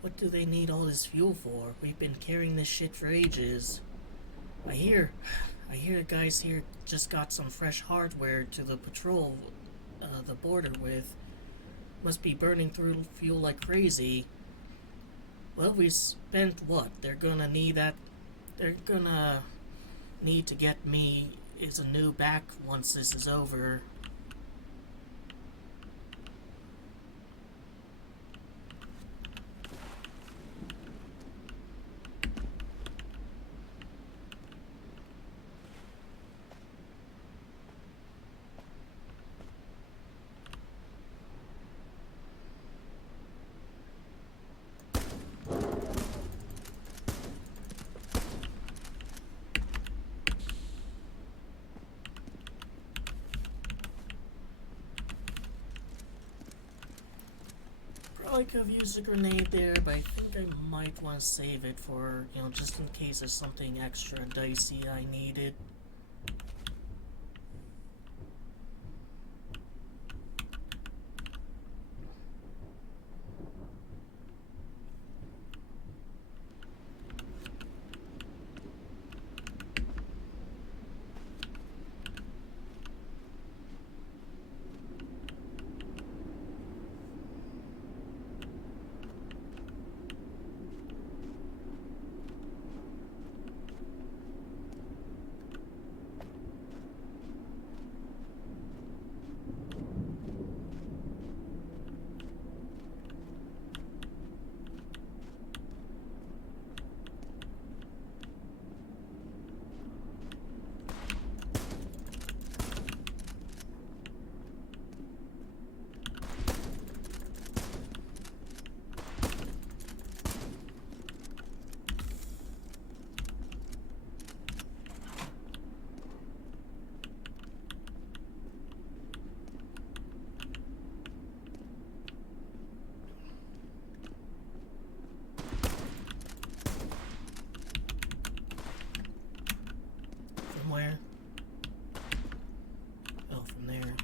What do they need all this fuel for? We've been carrying this shit for ages. I hear the guys here just got some fresh hardware to the patrol the border with. Must be burning through fuel like crazy. Well, we spent what? They're gonna need to get me is a new back once this is over. I could have used a grenade there, but I think I might want to save it for, you know, just in case there's something extra dicey I needed. From where? Oh, from there.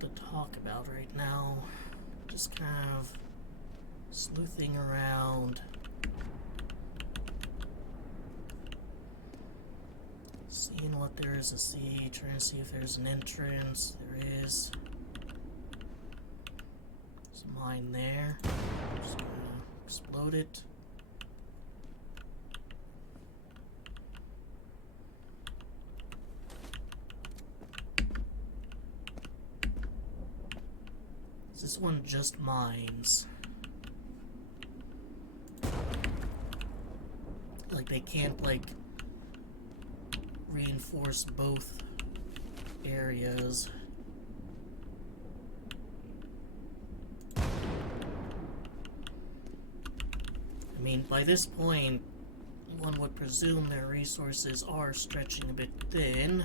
To talk about right now. Just kind of sleuthing around, seeing what there is to see, trying to see if there's an entrance. There is. There's a mine there. I'm just gonna explode it. This one just mines. Like they can't like reinforce both areas. I mean, by this point, one would presume their resources are stretching a bit thin.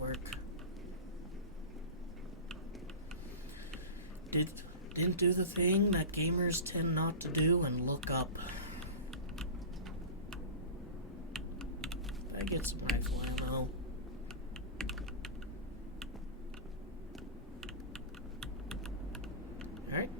Work. Didn't do the thing that gamers tend not to do and look up. I get some rifle ammo. Alright.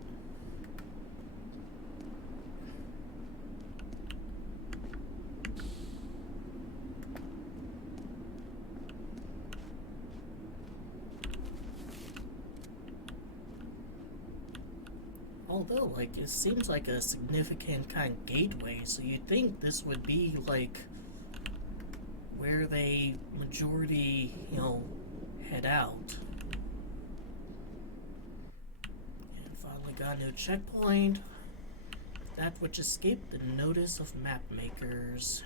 Although, like, it seems like a significant kind of gateway, so you'd think this would be, like, where they majority, you know, head out. And finally got a new checkpoint. That which escaped the notice of map makers.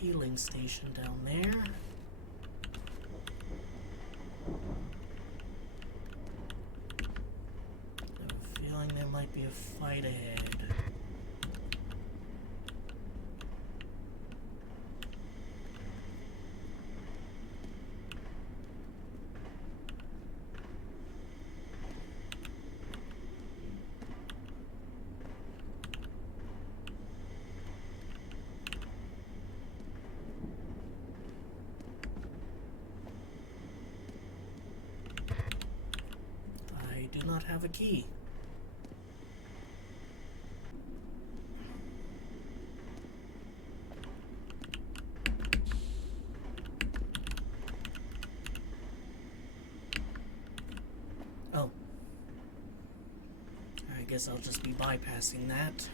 Healing station down there. I have a feeling there might be a fight ahead. have a key. Oh. I guess I'll just be bypassing that.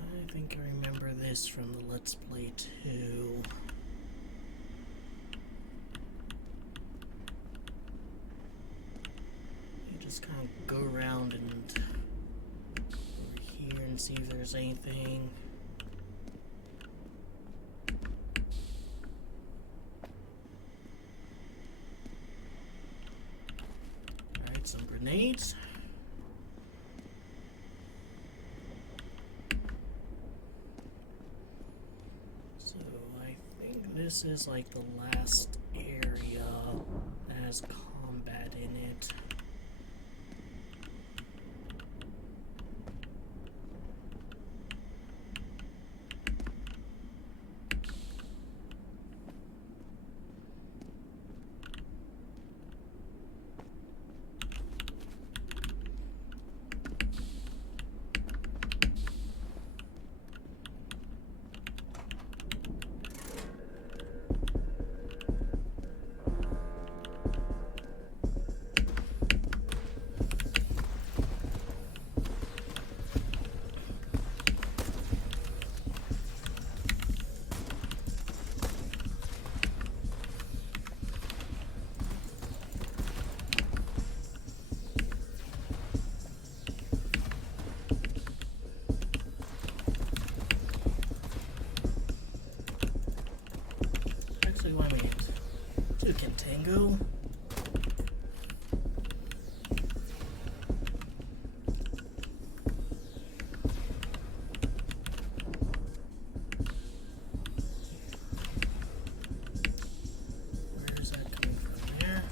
I think I remember this from the Let's Play too. You just kind of go around and over here and see if there's anything. Alright, some grenades. This is like the last area that has combat in it. Actually, why wait? Two can tango. Where is that coming from? There.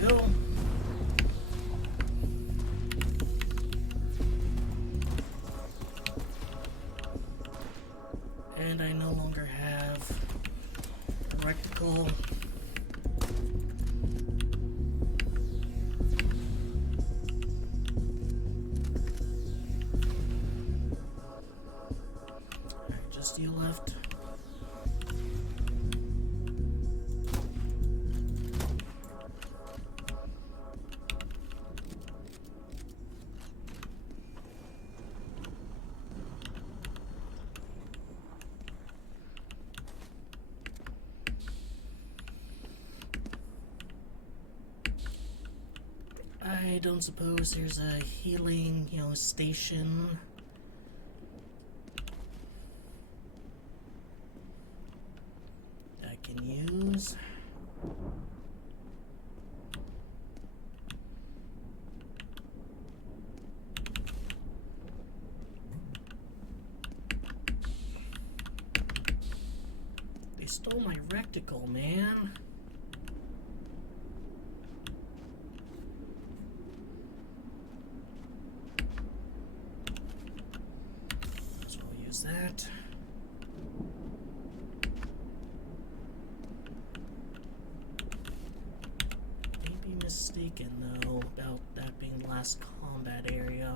Go. And I no longer have a reticle. Alright, just you left. I don't suppose there's a healing, station. I can use. They stole my reticle, man. That. Maybe mistaken though about that being the last combat area.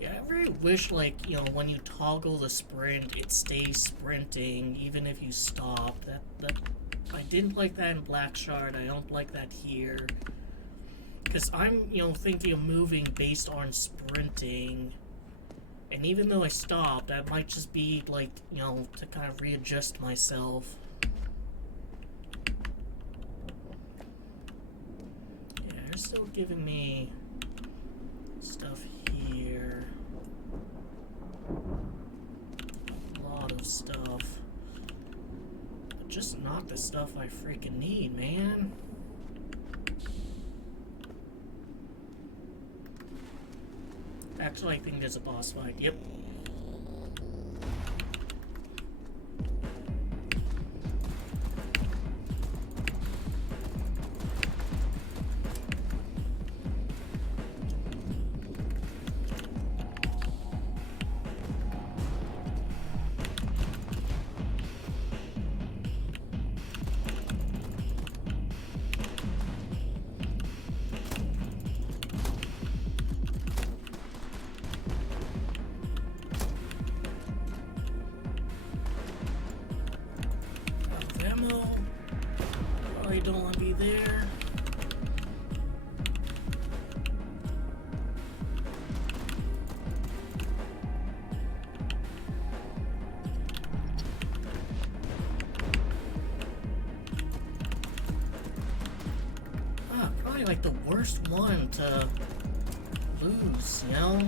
Yeah, I really wish when you toggle the sprint, it stays sprinting even if you stop. That I didn't like that in Black Shard. I don't like that here. Because I'm thinking of moving based on sprinting. And even though I stopped, that might just be, to kind of readjust myself. Yeah, they're still giving me stuff here. just not the stuff I freaking need, man. Actually, I think there's a boss fight. Yep. Ammo. I don't want to be there. Probably like the worst one to lose, you know?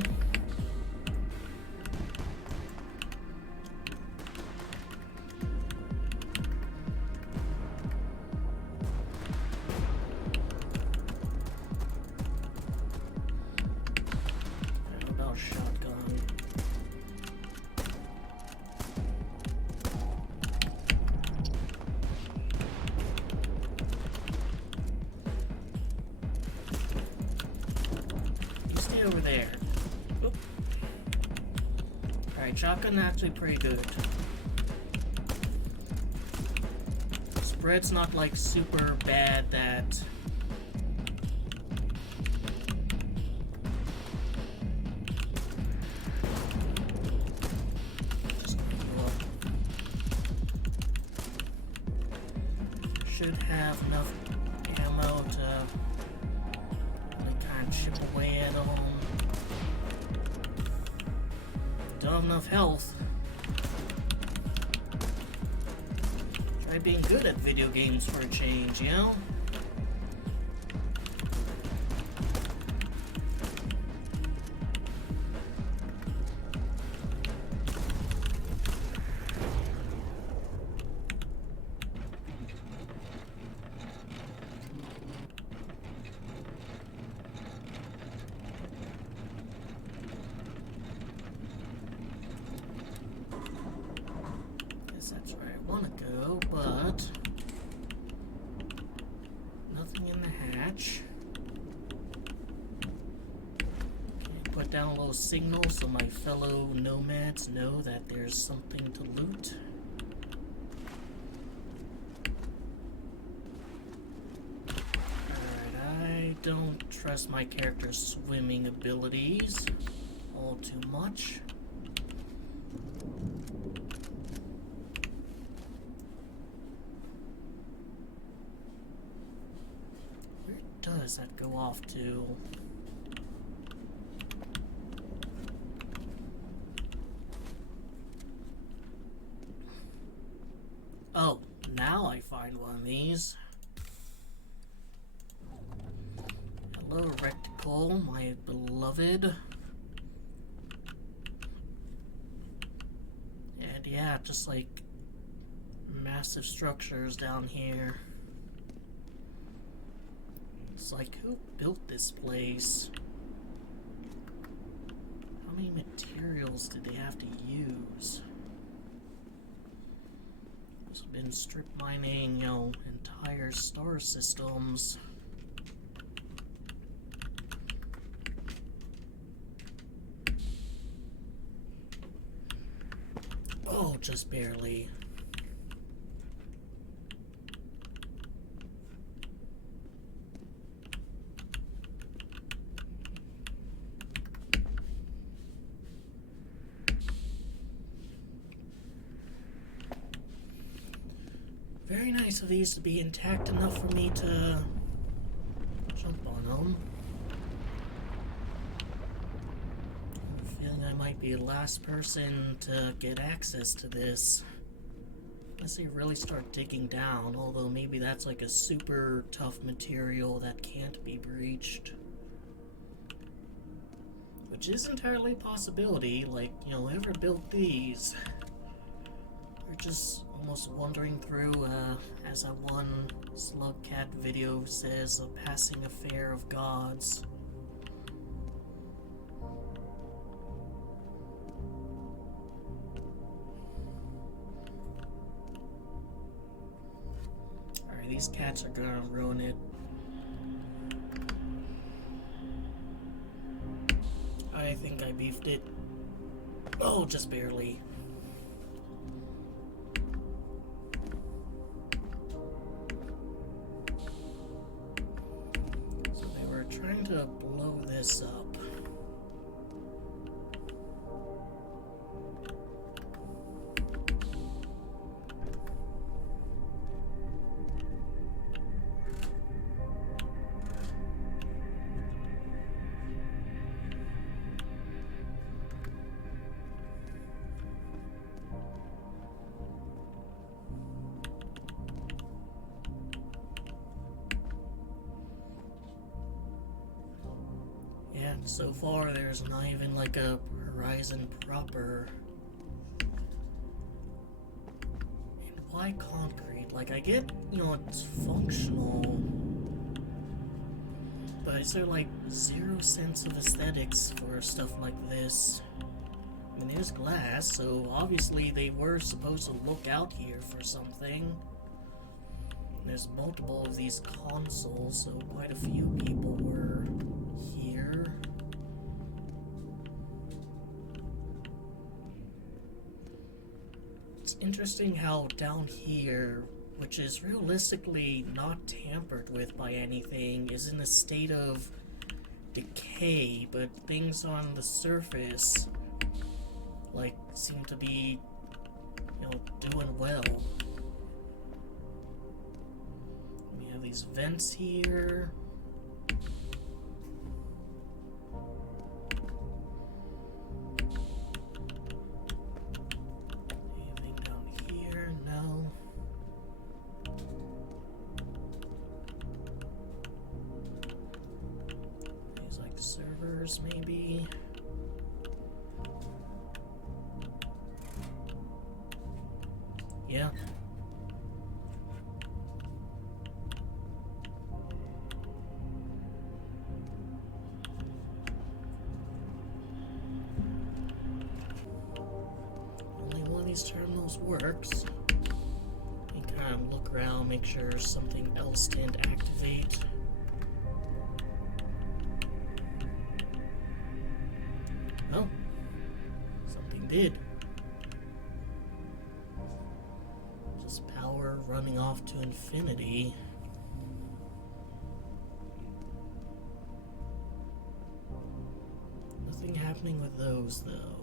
Over there. Oop. Alright, shotgun actually pretty good. Spread's not like super bad that just go up. Should have enough ammo to kind of chip away at them. Don't have enough health. Try being good at video games for a change, you know? That's where I want to go, but nothing in the hatch. Okay, put down a little signal so my fellow nomads know that there's something to loot. Alright, I don't trust my character's swimming abilities all too much. Does that go off to? Oh, now I find one of these. Hello, Rectical, my beloved. And yeah, just like massive structures down here. It's like, who built this place? How many materials did they have to use? There's been strip mining, you know, entire star systems. Oh, just barely. Very nice of these to be intact enough for me to jump on them. I'm feeling I might be the last person to get access to this. Unless they really start digging down, although maybe that's like a super tough material that can't be breached. Which is entirely a possibility, like, you know, whoever built these, they're just Almost wandering through, as that one slug cat video says, a passing affair of gods. Alright, these cats are gonna ruin it. I think I beefed it. Oh, just barely. So they were trying to blow this up. So far, there's not even like a horizon proper. And why concrete? Like, I get, it's functional. But is there like zero sense of aesthetics for stuff like this? I mean, there's glass, so obviously they were supposed to look out here for something. There's multiple of these consoles, so quite a few people were here. It's interesting how down here, which is realistically not tampered with by anything, is in a state of decay, but things on the surface, like, seem to be, doing well. We have these vents here. Anything down here? No. These like servers, maybe. Yeah. Only one of these terminals works. You kind of look around, make sure something else didn't activate. Oh, something did. Just power running off to infinity. Nothing happening with those, though.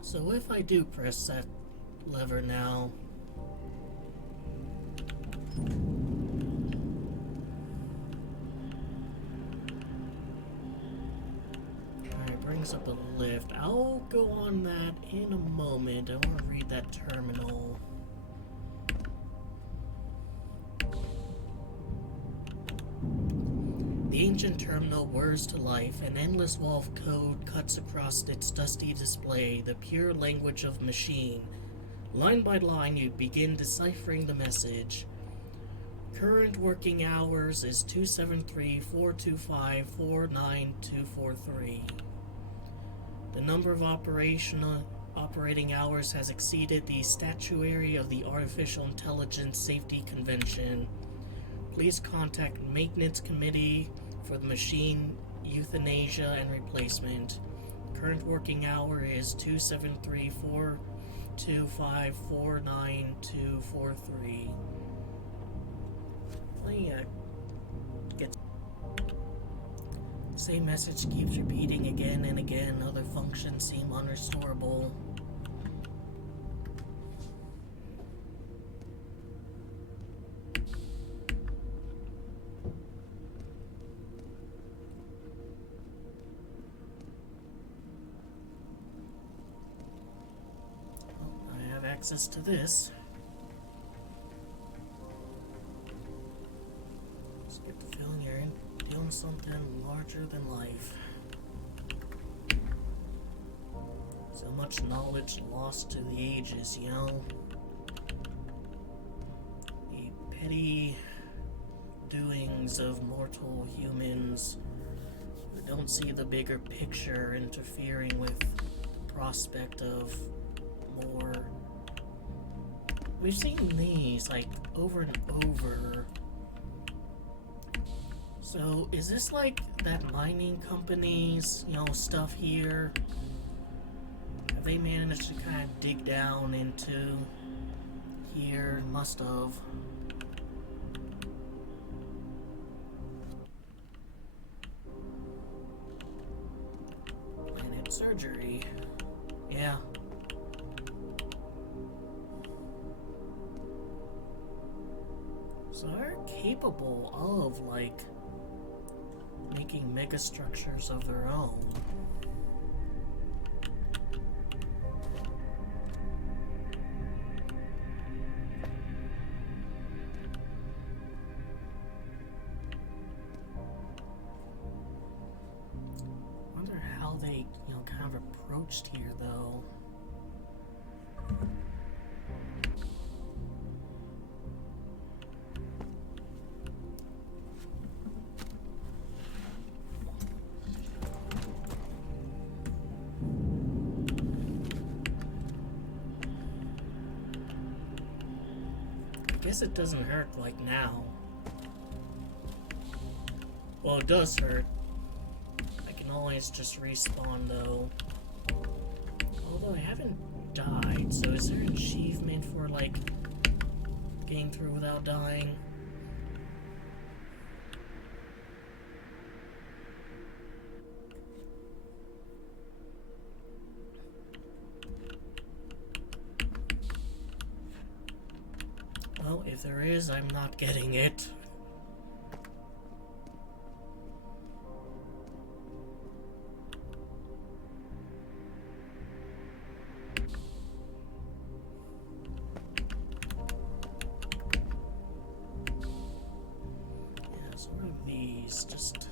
So if I do press that lever now, alright, brings up a lift. I'll go on that in a moment. I want to read that terminal. The ancient terminal whirs to life. An endless wall of code cuts across its dusty display, the pure language of machine. Line by line, you begin deciphering the message. Current working hours is 273-425-49243. The number of operating hours has exceeded the statuary of the Artificial Intelligence Safety Convention. Please contact Maintenance Committee for the machine euthanasia and replacement. Current working hour is 273-425-49243. Same message keeps repeating again and again. Other functions seem unrestorable. Access to this. Just get the feeling you're dealing with something larger than life. So much knowledge lost to the ages, you know? The petty doings of mortal humans who don't see the bigger picture, interfering with the prospect of more. We've seen these, like, over and over. So, is this like that mining company's, stuff here? Have they managed to kind of dig down into here? Must have. Planet surgery. Yeah. So they're capable of, like, making megastructures of their own. Wonder how they, kind of approached here, though. I guess it doesn't hurt like now. Well, it does hurt. I can always just respawn though. Although I haven't died, so is there an achievement for like getting through without dying? Well, if there is, I'm not getting it. Yeah, so what are these? Just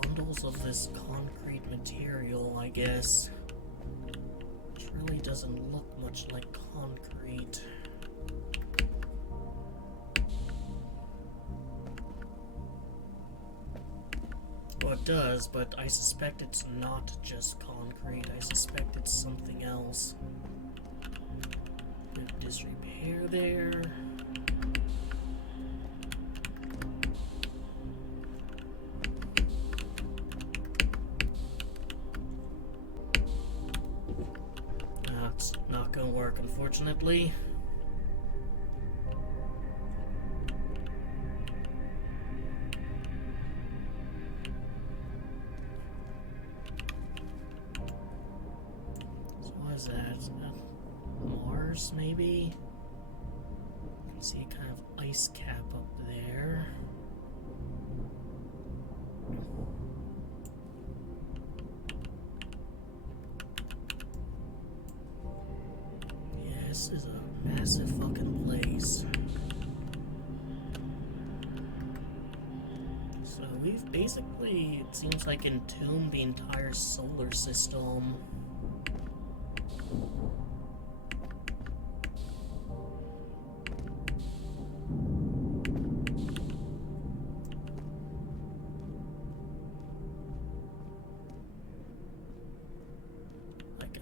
bundles of this concrete material, I guess. Which really doesn't look much like concrete. Well, it does, but I suspect it's not just concrete. I suspect it's something else. Bit of disrepair there. That's not gonna work, unfortunately. So what is that? Is that Mars, maybe? You can see a kind of ice cap up there. This is a massive fucking place. So we've basically, it seems like, entombed the entire solar system.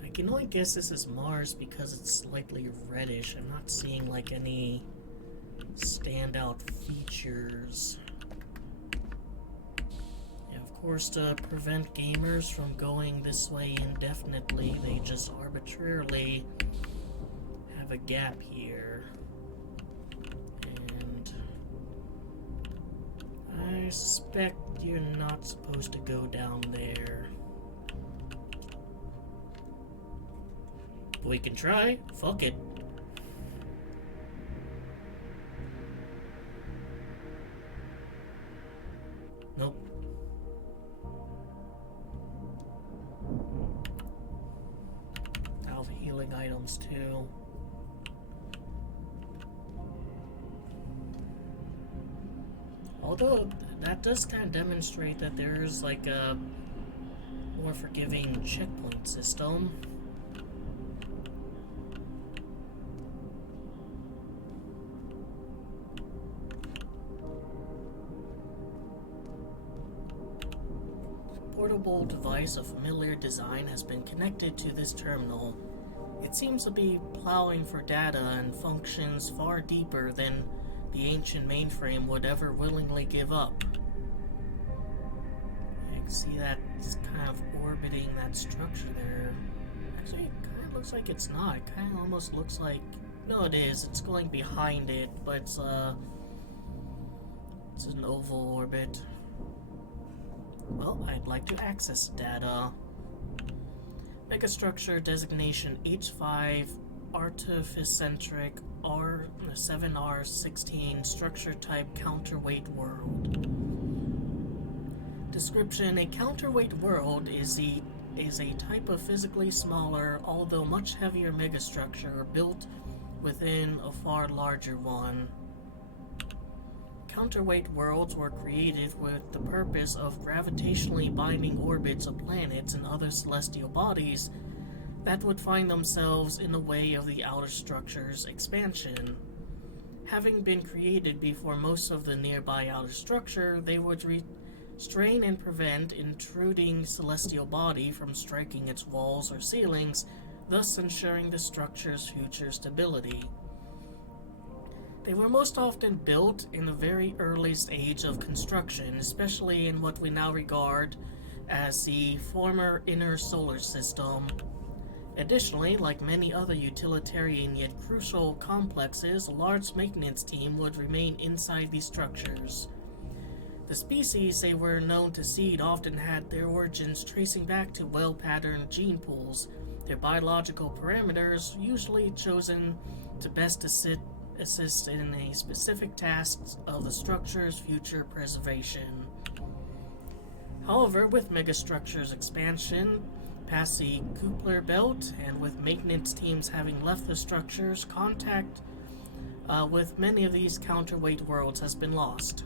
I can only guess this is Mars because it's slightly reddish. I'm not seeing like any standout features. Yeah, of course, to prevent gamers from going this way indefinitely, they just arbitrarily have a gap here. And I suspect you're not supposed to go down there. We can try. Fuck it. Nope. I'll have healing items too. Although that does kind of demonstrate that there's like a more forgiving checkpoint coordinate system. Portable device of familiar design has been connected to this terminal. It seems to be plowing for data and functions far deeper than the ancient mainframe would ever willingly give up. You can see that it's kind of orbiting that structure there. Actually, it kind of looks like it's not. It kind of almost looks like... No, it is. It's going behind it, but it's an oval orbit. Well, I'd like to access data. Megastructure designation H5 artificentric R7R16 structure type counterweight world. Description: a counterweight world is a type of physically smaller, although much heavier megastructure built within a far larger one. Counterweight worlds were created with the purpose of gravitationally binding orbits of planets and other celestial bodies that would find themselves in the way of the outer structure's expansion. Having been created before most of the nearby outer structure, they would restrain and prevent intruding celestial body from striking its walls or ceilings, thus ensuring the structure's future stability. They were most often built in the very earliest age of construction, especially in what we now regard as the former inner solar system. Additionally, like many other utilitarian yet crucial complexes, a large maintenance team would remain inside these structures. The species they were known to seed often had their origins tracing back to well-patterned gene pools, their biological parameters usually chosen to best assist in a specific task of the structure's future preservation. However, with Megastructure's expansion past the Kuiper belt, and with maintenance teams having left the structures, contact with many of these counterweight worlds has been lost.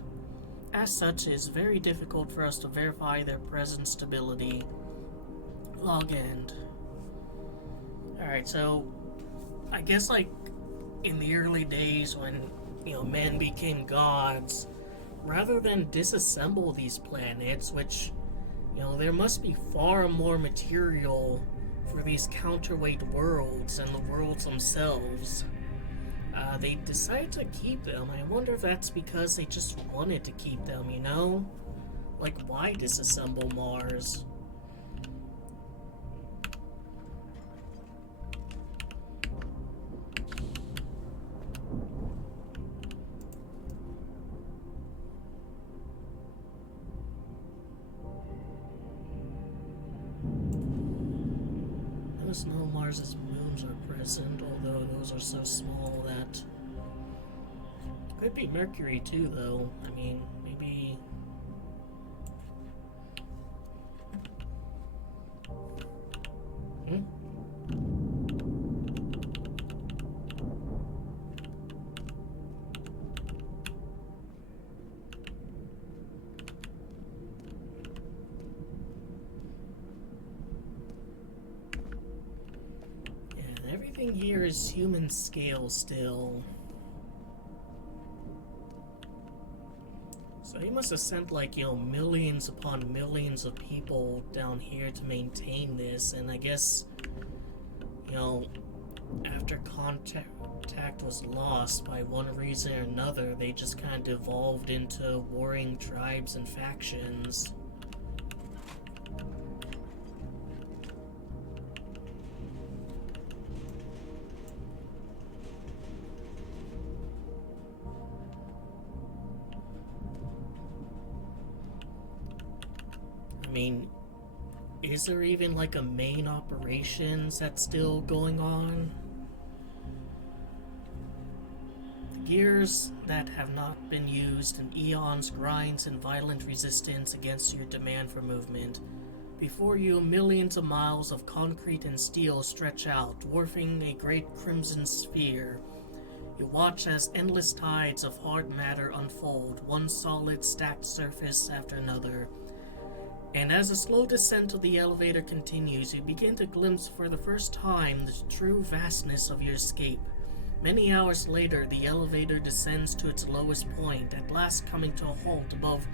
As such, it is very difficult for us to verify their present stability. Log end. Alright, so I guess like in the early days when, men became gods, rather than disassemble these planets, which, there must be far more material for these counterweight worlds and the worlds themselves, they decided to keep them. I wonder if that's because they just wanted to keep them, Like, why disassemble Mars? No, Mars's moons are present, although those are so small that... Could be Mercury too, though. I mean, maybe... Everything here is human scale still. So he must have sent like, millions upon millions of people down here to maintain this, and I guess, after contact was lost by one reason or another, they just kind of devolved into warring tribes and factions. I mean, is there even like a main operations that's still going on? The gears that have not been used in eons grinds in violent resistance against your demand for movement. Before you, millions of miles of concrete and steel stretch out, dwarfing a great crimson sphere. You watch as endless tides of hard matter unfold, one solid stacked surface after another. And as the slow descent of the elevator continues, you begin to glimpse for the first time the true vastness of your escape. Many hours later, the elevator descends to its lowest point, at last coming to a halt above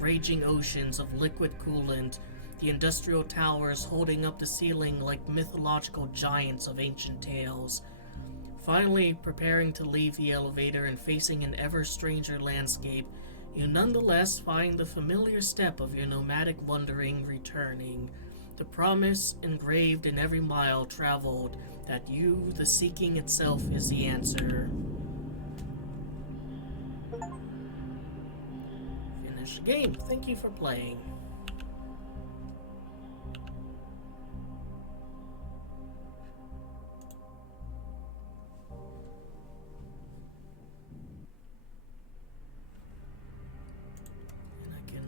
raging oceans of liquid coolant, the industrial towers holding up the ceiling like mythological giants of ancient tales. Finally, preparing to leave the elevator and facing an ever stranger landscape, you nonetheless find the familiar step of your nomadic wandering returning, the promise engraved in every mile traveled that you, the seeking itself, is the answer. Finish the game. Thank you for playing.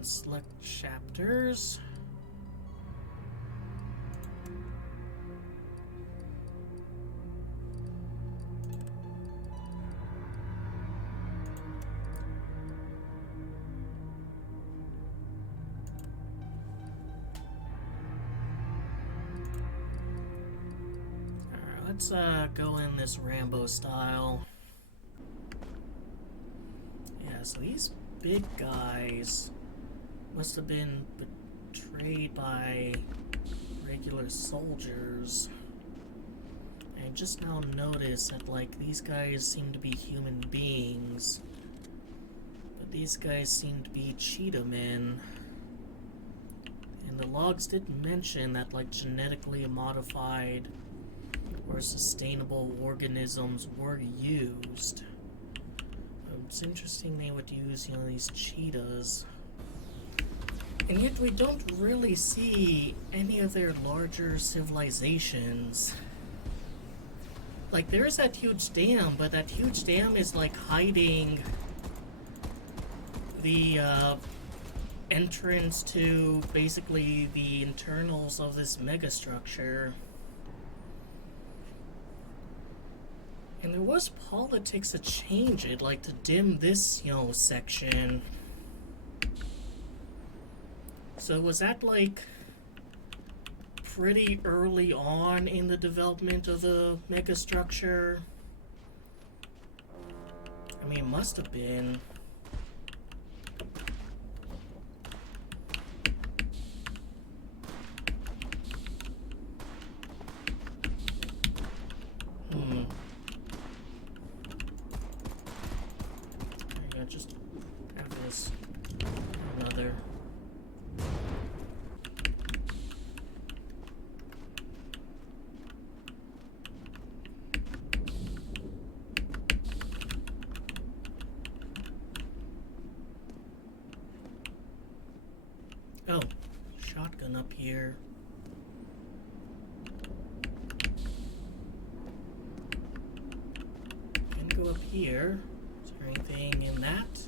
Select chapters. Alright, let's go in this Rambo style. Yeah, so these big guys must have been betrayed by regular soldiers. I just now noticed that, like, these guys seem to be human beings, but these guys seem to be cheetah men. And the logs did mention that, like, genetically modified or sustainable organisms were used. It's interesting they would use, these cheetahs. And yet we don't really see any of their larger civilizations. Like, there is that huge dam, but that huge dam is, like, hiding the entrance to basically the internals of this megastructure. And there was politics to change it, like to dim this, section. So was that, like, pretty early on in the development of the megastructure? I mean, it must have been. There you go, just have this another. Oh, shotgun up here. Can go up here. Is there anything in that?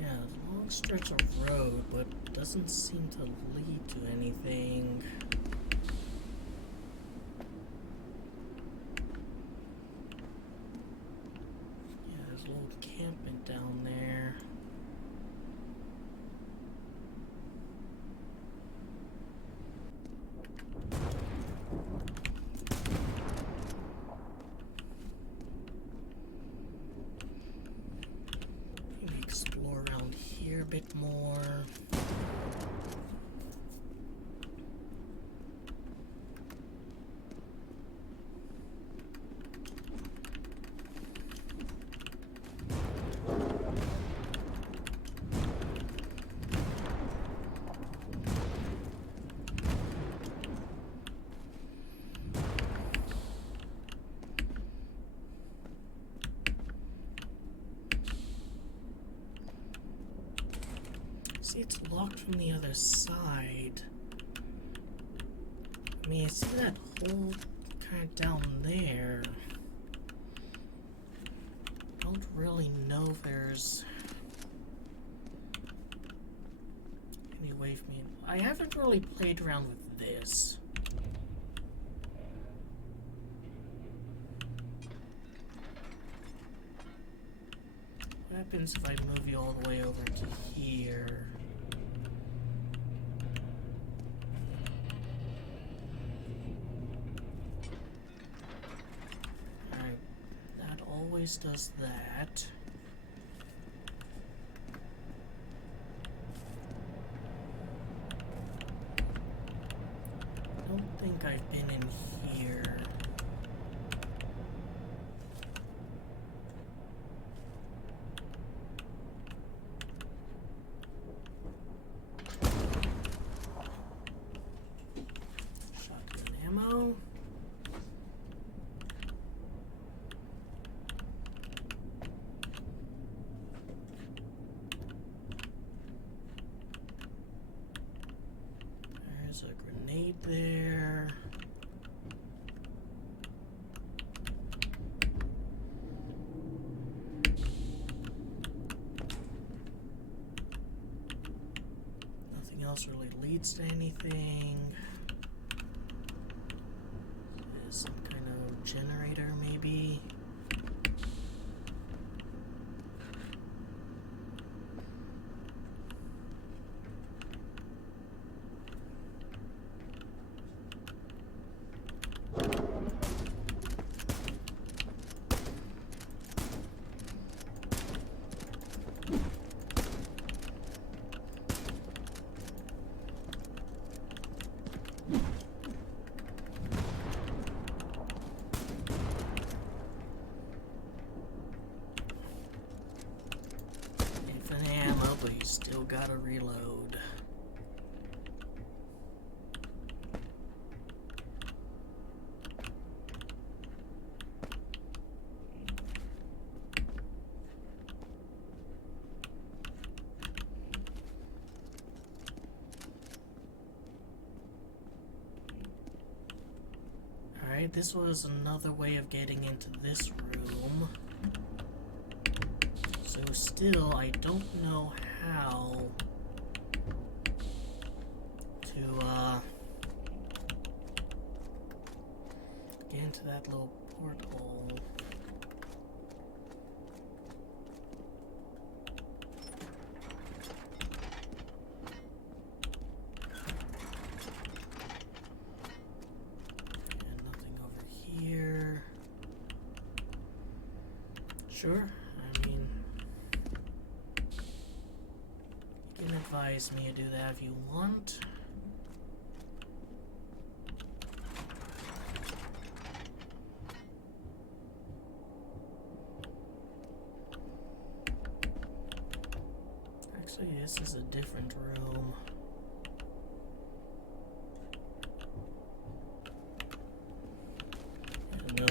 Yeah, a long stretch of road, but doesn't seem to lead to anything. Encampment down there. Maybe explore around here a bit more. See, it's locked from the other side. I mean, I see that hole kind of down there. I don't really know if there's any way for me. I haven't really played around with this. What happens if I move you all the way over to here? Alright, that always does that. I don't think I've been in here. There's a grenade there. Nothing else really leads to anything. There's some kind of generator, maybe. But you still gotta reload. Alright, this was another way of getting into this room. So still, I don't know how to get into that little porthole. And nothing over here. Sure. Advise me to do that if you want. Actually, this is a different room. No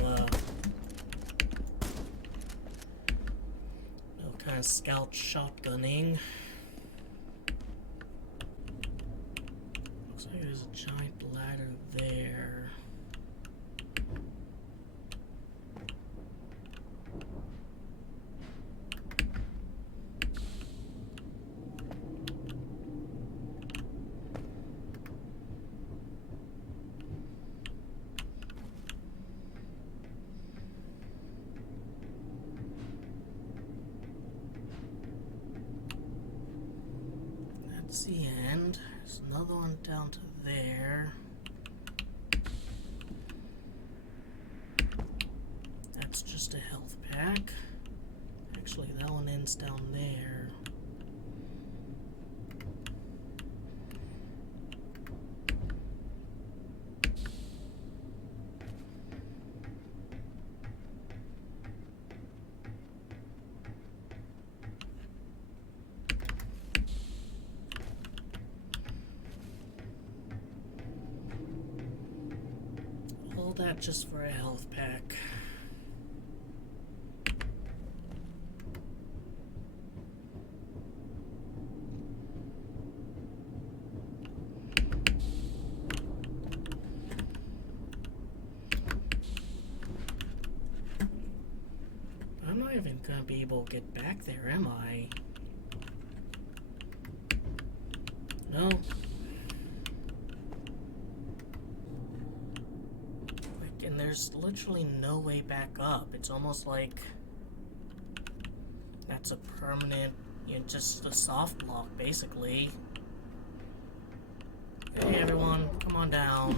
kind of scout shotgunning. There's a giant ladder there. That's the end. There's another one down to there. That's just a health pack. Actually, that one ends down there. That just for a health pack. I'm not even gonna be able to get back there, am I? No. And there's literally no way back up. It's almost like that it's a permanent, just a soft block, basically. Hey everyone, come on down.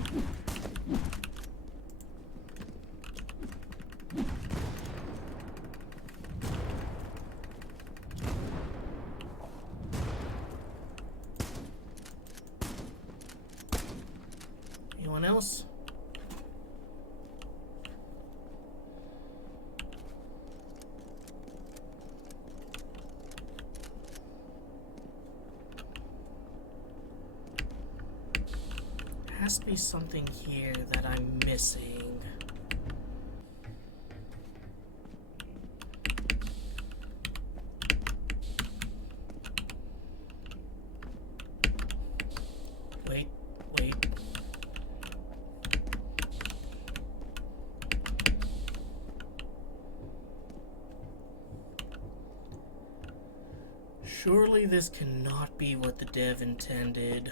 Anyone else? Has to be something here that I'm missing. Wait. Surely this cannot be what the dev intended.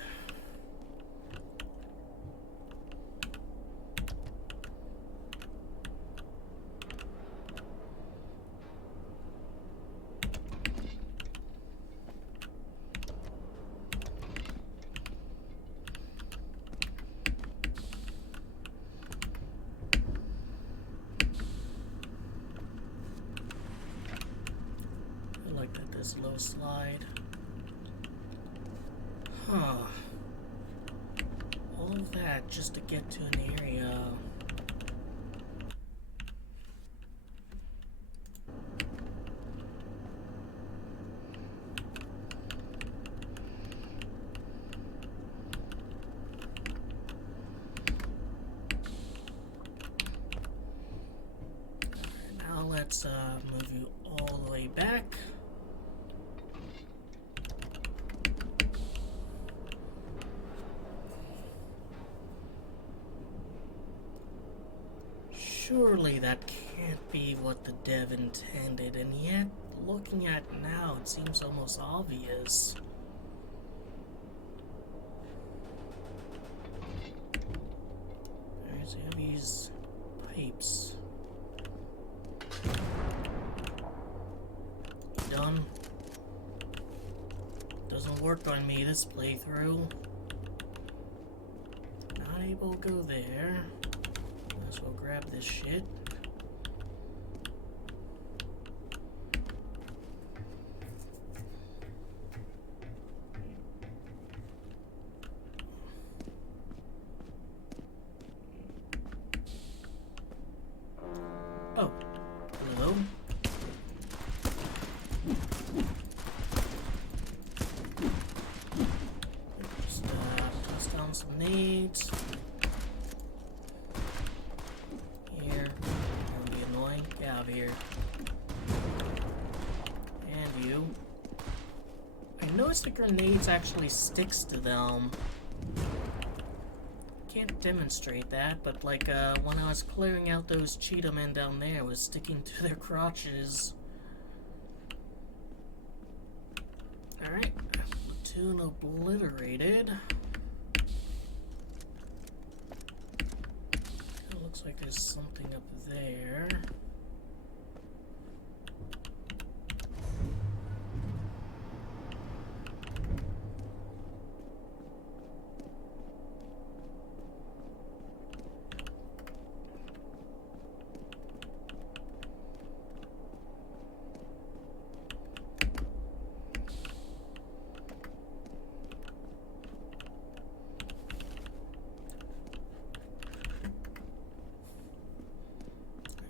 Low slide. Huh. All of that just to get to an area. Now let's move you all the way back. Surely that can't be what the dev intended, and yet, looking at it now, it seems almost obvious. Alright, so you have these pipes. Done. Doesn't work on me this playthrough. Not able to go there. Might as well grab this shit. Oh, hello. Just toss down some nades. Here. Don't be annoying. Get out of here. And you. I noticed the grenades actually sticks to them. Can't demonstrate that, but like when I was clearing out those cheetah men down there, it was sticking to their crotches. Alright, platoon obliterated. It looks like there's something up there.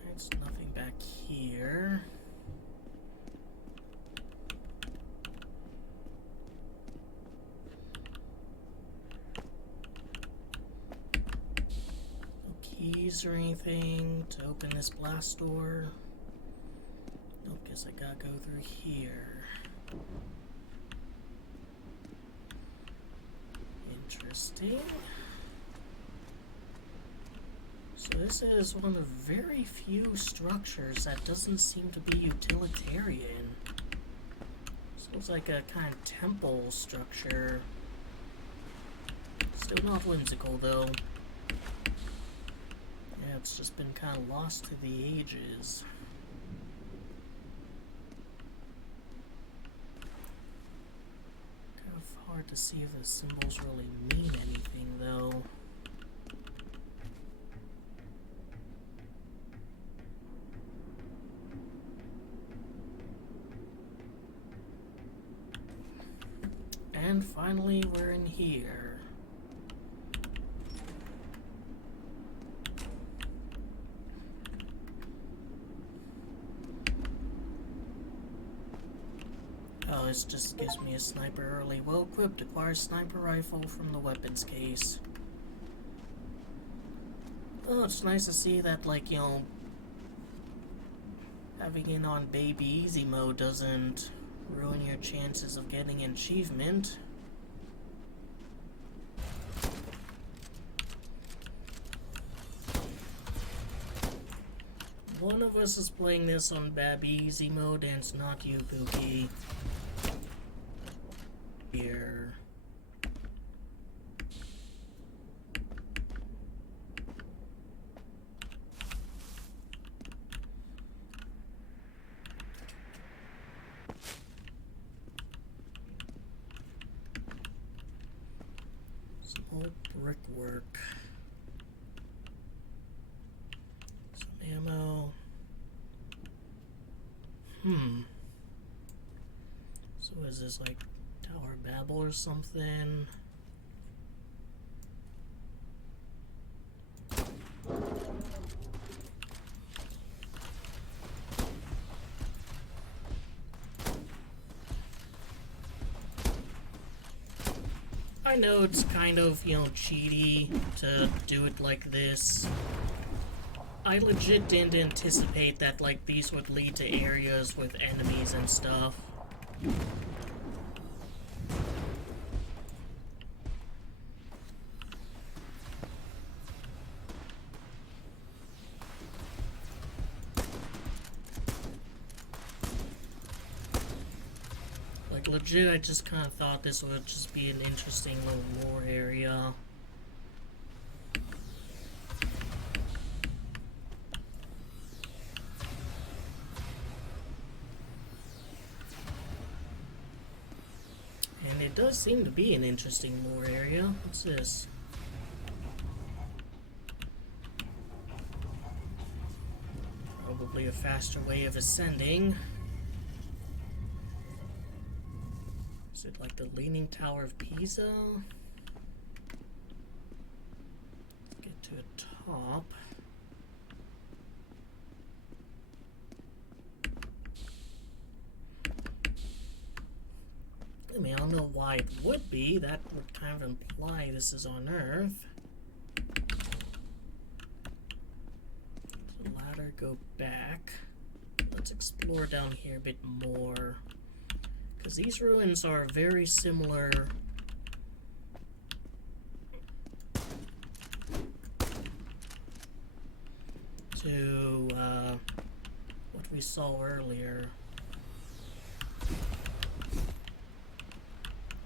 There's nothing back here. No keys or anything to open this blast door. Nope, guess I gotta go through here. Interesting. So this is one of the very few structures that doesn't seem to be utilitarian. This looks like a kind of temple structure. Still not whimsical though. Yeah, it's just been kind of lost to the ages. hard to see if the symbols really mean anything, though. And finally, we're in here. Oh, this just gives me a sniper early. Well equipped, acquires sniper rifle from the weapons case. Oh, it's nice to see that, like, you know, having it on baby easy mode doesn't ruin your chances of getting an achievement. One of us is playing this on baby easy mode, and it's not you, Pookie. Here. Some old brickwork. Some ammo. So is this like Tower Babel or something? I know it's kind of, you know, cheaty to do it like this. I legit didn't anticipate that, like, these would lead to areas with enemies and stuff. Like, legit, I just kind of thought this would just be an interesting little lore area. And it does seem to be an interesting lore area. What's this? Probably a faster way of ascending. Is it like the Leaning Tower of Pisa? Let's get to the top. I mean, I don't know why it would be. That would kind of imply this is on Earth. So ladder, go back. Let's explore down here a bit more. Because these ruins are very similar to what we saw earlier.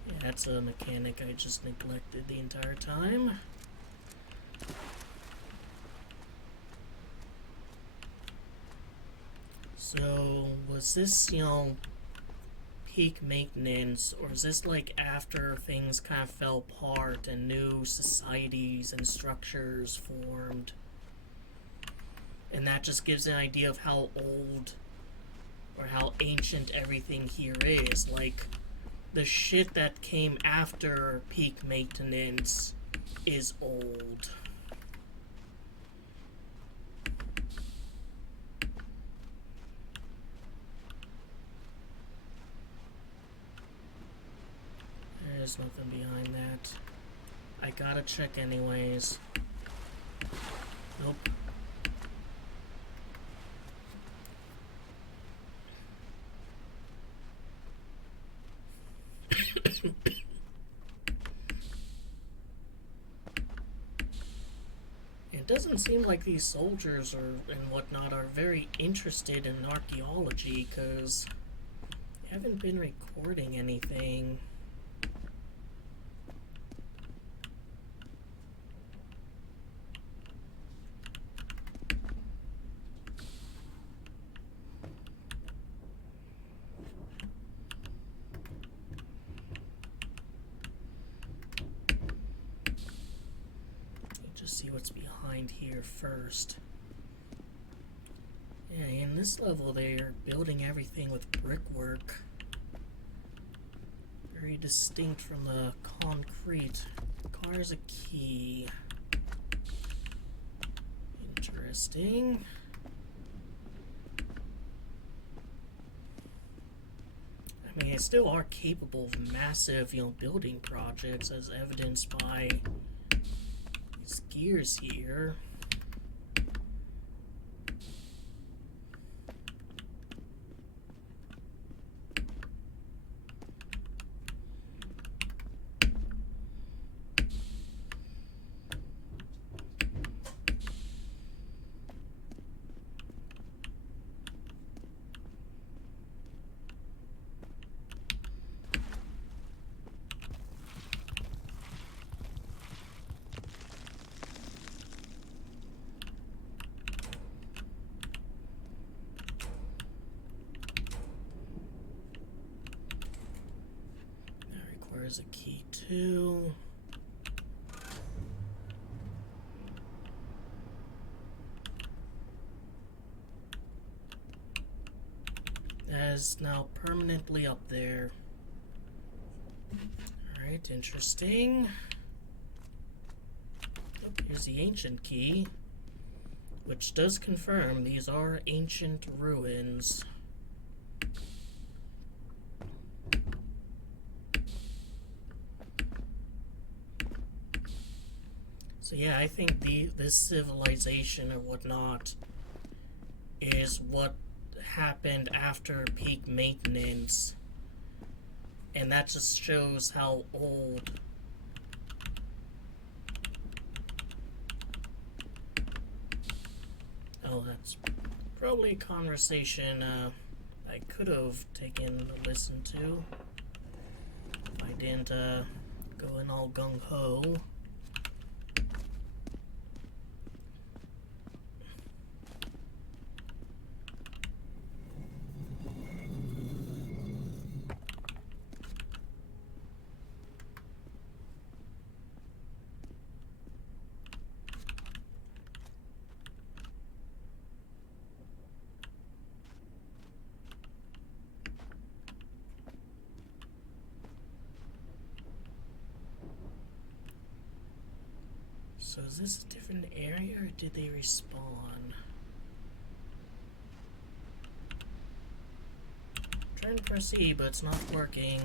Yeah, that's a mechanic I just neglected the entire time. So, was this, you know, peak maintenance, or is this like after things kind of fell apart and new societies and structures formed? And that just gives an idea of how old or how ancient everything here is. Like, the shit that came after peak maintenance is old. There's nothing behind that. I gotta check anyways. Nope. It doesn't seem like these soldiers and whatnot are very interested in archaeology, because they haven't been recording anything. Let's see what's behind here first. Yeah, in this level they're building everything with brickwork. Very distinct from the concrete. Requires a key. Interesting. I mean, they still are capable of massive, building projects, as evidenced by these gears here. There's a key too. That is now permanently up there. Alright, interesting. Oh, here's the ancient key, which does confirm these are ancient ruins. So yeah, I think this civilization or whatnot is what happened after peak maintenance, and that just shows how old that's probably a conversation I could have taken a listen to if I didn't go in all gung-ho. So is this a different area, or did they respawn? I'm trying to press E, but it's not working.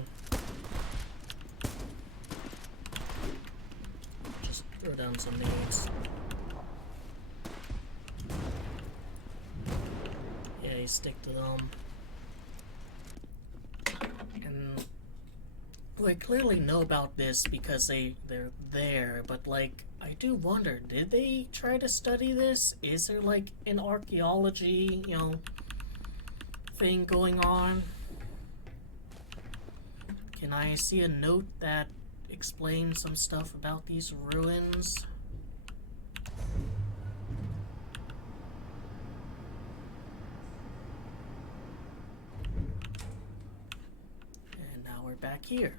Just throw down some nades. Yeah, you stick to them. And I clearly know about this because they're there, but like, I do wonder, did they try to study this? Is there like an archaeology, thing going on? Can I see a note that explains some stuff about these ruins? And now we're back here.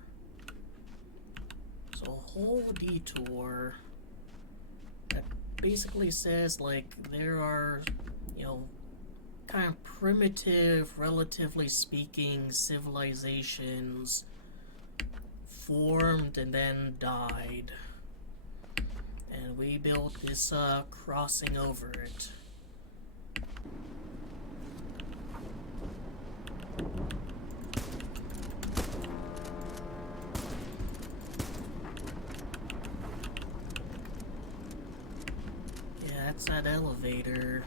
So a whole detour that basically says like there are, kind of primitive, relatively speaking, civilizations formed and then died. And we built this crossing over it. Yeah, that's that elevator.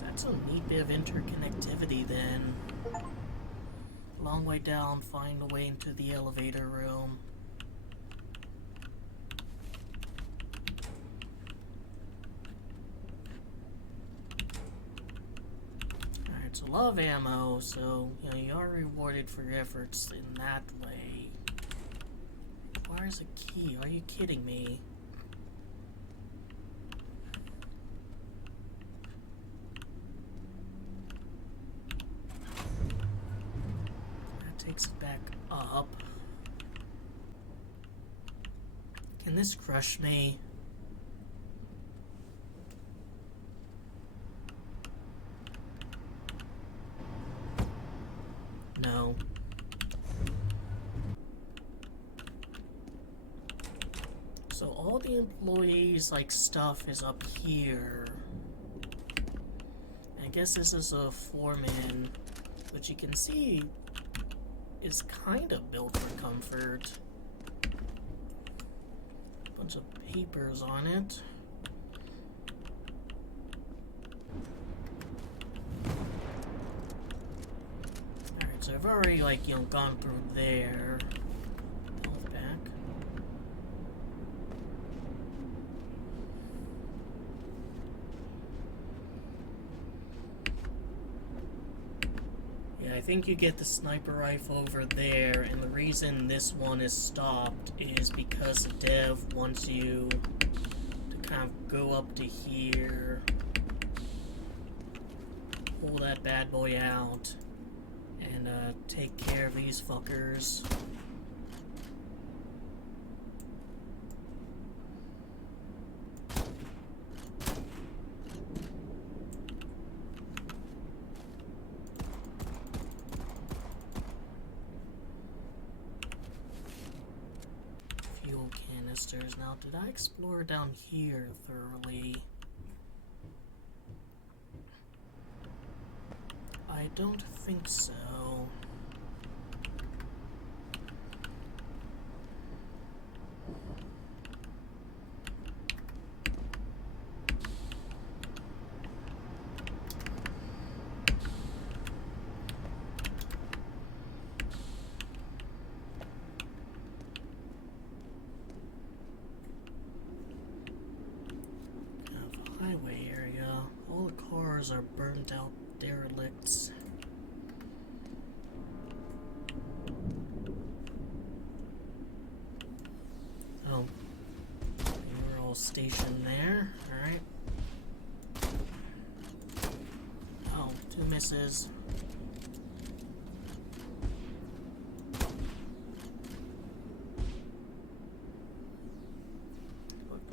That's a neat bit of interconnectivity then. Long way down, find a way into the elevator room. Alright, it's a lot of ammo, so you are rewarded for your efforts in that way. Requires a key, are you kidding me? up. Can this crush me? No. So all the employees, like, stuff is up here. I guess this is a foreman, which you can see is kind of built for comfort. Bunch of papers on it. Alright, so I've already, like, you know, gone through there. Health back. I think you get the sniper rifle over there, and the reason this one is stopped is because the dev wants you to kind of go up to here, pull that bad boy out, and take care of these fuckers. Now, did I explore down here thoroughly? I don't think so. Highway area. All the cars are burnt out derelicts. Oh, we're all stationed there. Alright. Oh, 2 misses.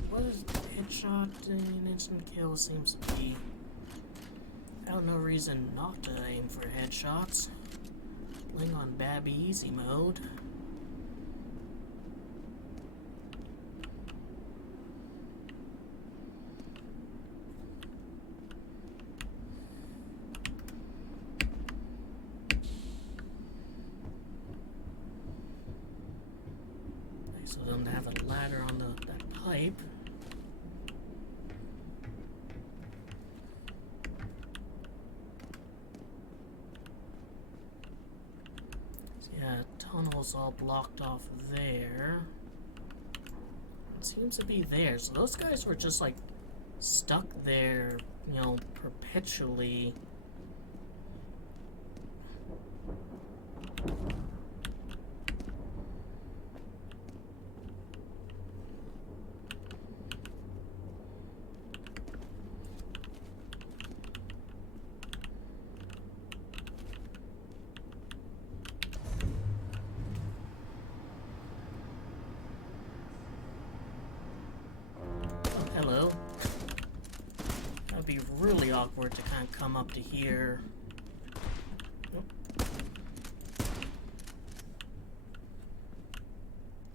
What is headshot and instant kill seems to be? I have no reason not to aim for headshots. Playing on Babby easy mode. Nice of them to have a ladder on that pipe. Yeah, tunnel's all blocked off there. It seems to be there. So those guys were just like stuck there, you know, perpetually. Hello. That'd be really awkward to kind of come up to here. Nope.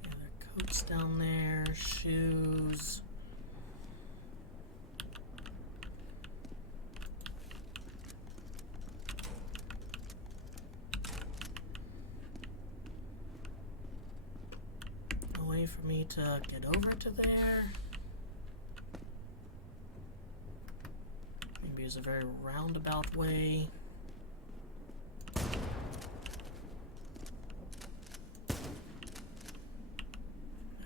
Yeah, their coats down there, shoes. No way for me to get over to there. Maybe it's a very roundabout way.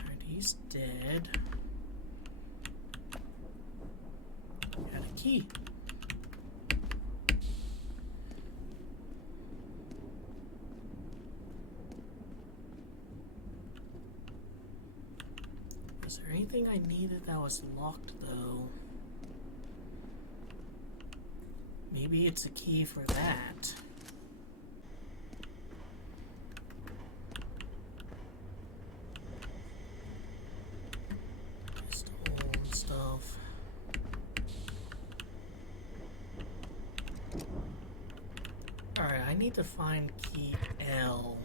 Alright, he's dead. Got a key. Was there anything I needed that was locked, though? Maybe it's a key for that. need to find key L.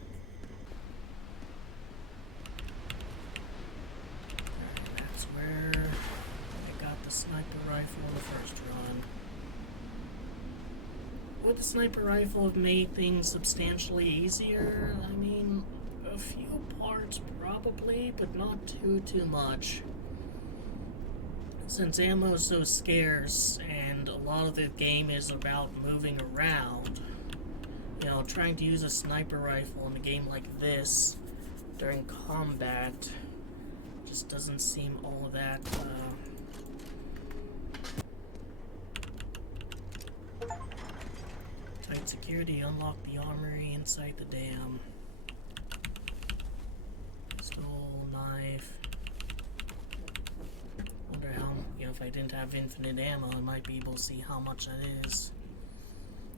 And that's where I got the sniper rifle in the first run. Would the sniper rifle have made things substantially easier? I mean, a few parts probably, but not too much. Since ammo is so scarce and a lot of the game is about moving around, you know, trying to use a sniper rifle in a game like this during combat just doesn't seem all that tight security. Unlock the armory inside the dam. Pistol, knife. Wonder how, you know, if I didn't have infinite ammo, I might be able to see how much that is.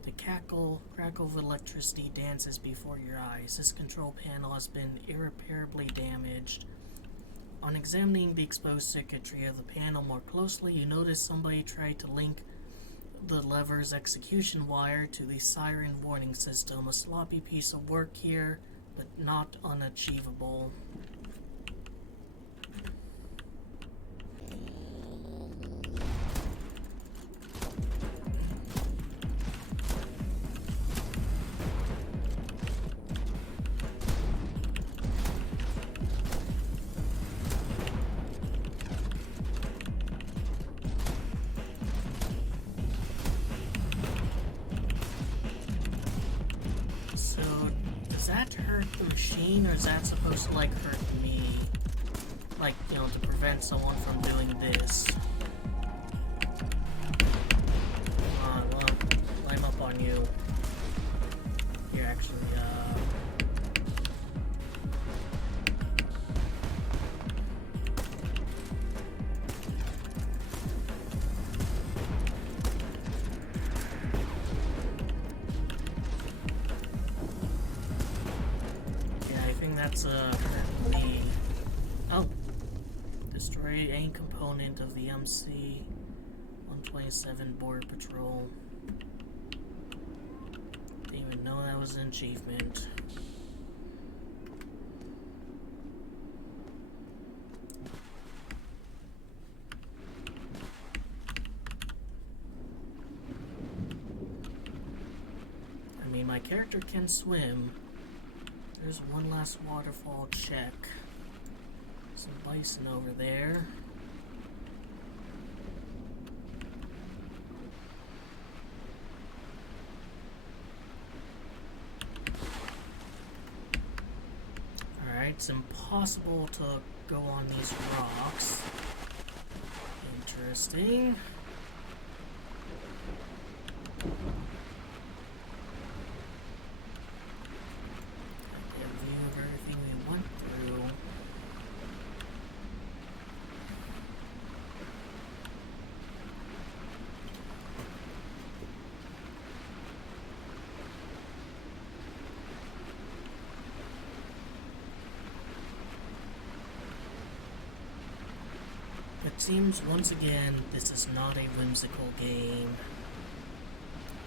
The crackle of electricity dances before your eyes. This control panel has been irreparably damaged. On examining the exposed circuitry of the panel more closely, you notice somebody tried to link the lever's execution wire to the siren warning system. A sloppy piece of work here, but not unachievable. Does that hurt the machine, or is that supposed to, like, hurt me? Like, you know, to prevent someone from doing this. Come on, well, climb up on you. Here, actually, that's currently... Oh! Destroy any component of the MC-127 Border Patrol. Didn't even know that was an achievement. I mean, my character can swim. There's one last waterfall check. Some bison over there. Alright, it's impossible to go on these rocks. Interesting. It seems, once again, this is not a whimsical game.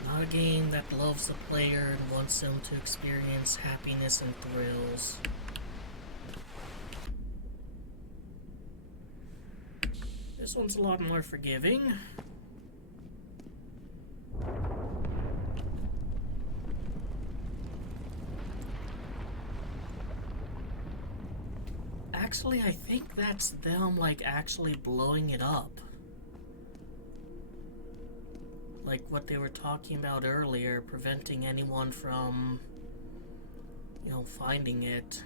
Not a game that loves the player and wants them to experience happiness and thrills. This one's a lot more forgiving. Actually, I think that's them, like, actually blowing it up. Like what they were talking about earlier, preventing anyone from, you know, finding it.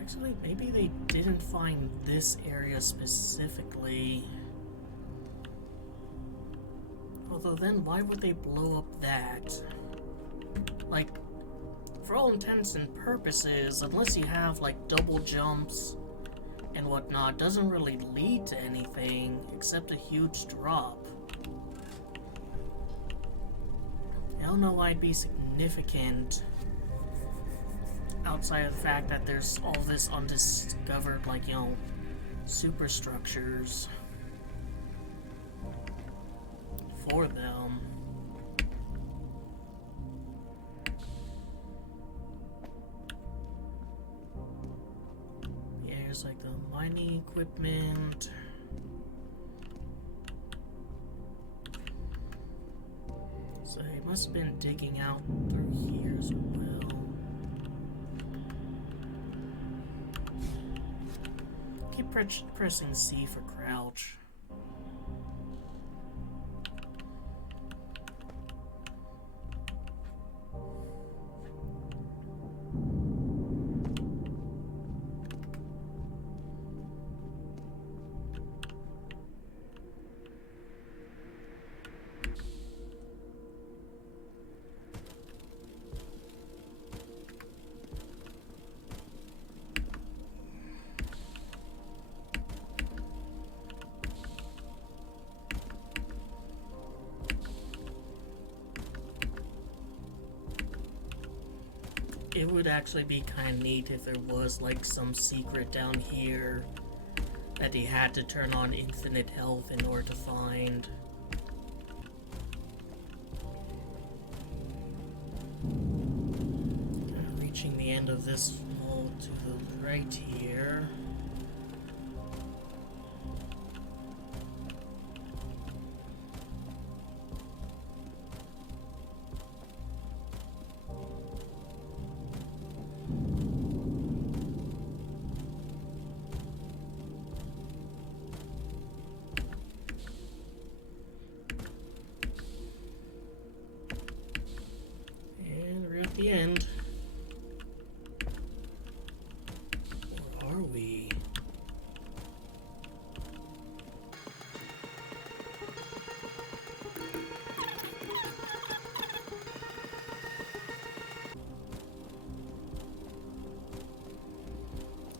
Actually, maybe they didn't find this area specifically. Although then, why would they blow up that? Like, for all intents and purposes, unless you have, like, double jumps and whatnot, doesn't really lead to anything except a huge drop. I don't know why it'd be significant outside of the fact that there's all this undiscovered, like, you know, superstructures for them. any equipment? So he must have been digging out through here as well. Keep pressing C for crouch. It would actually be kind of neat if there was like some secret down here that he had to turn on infinite health in order to find. Reaching the end of this wall to the right here. The end. Where are we?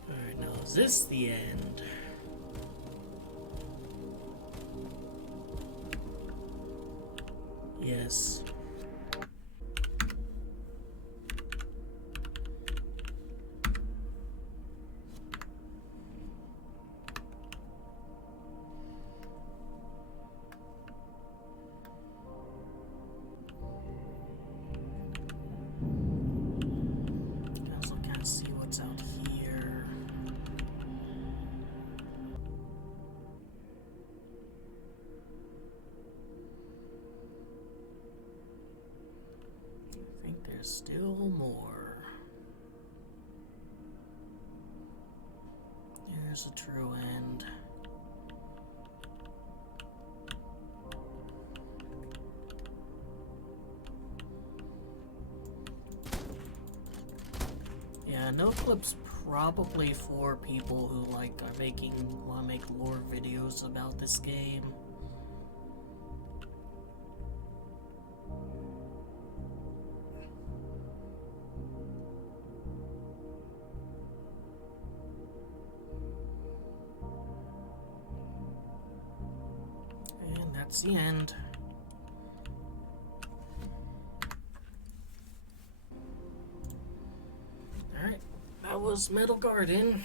Alright, now is this the end? Yes. Still more. Here's the true end. Yeah, no clips probably for people who want to make lore videos about this game. That's the end. Alright, that was Metal Garden.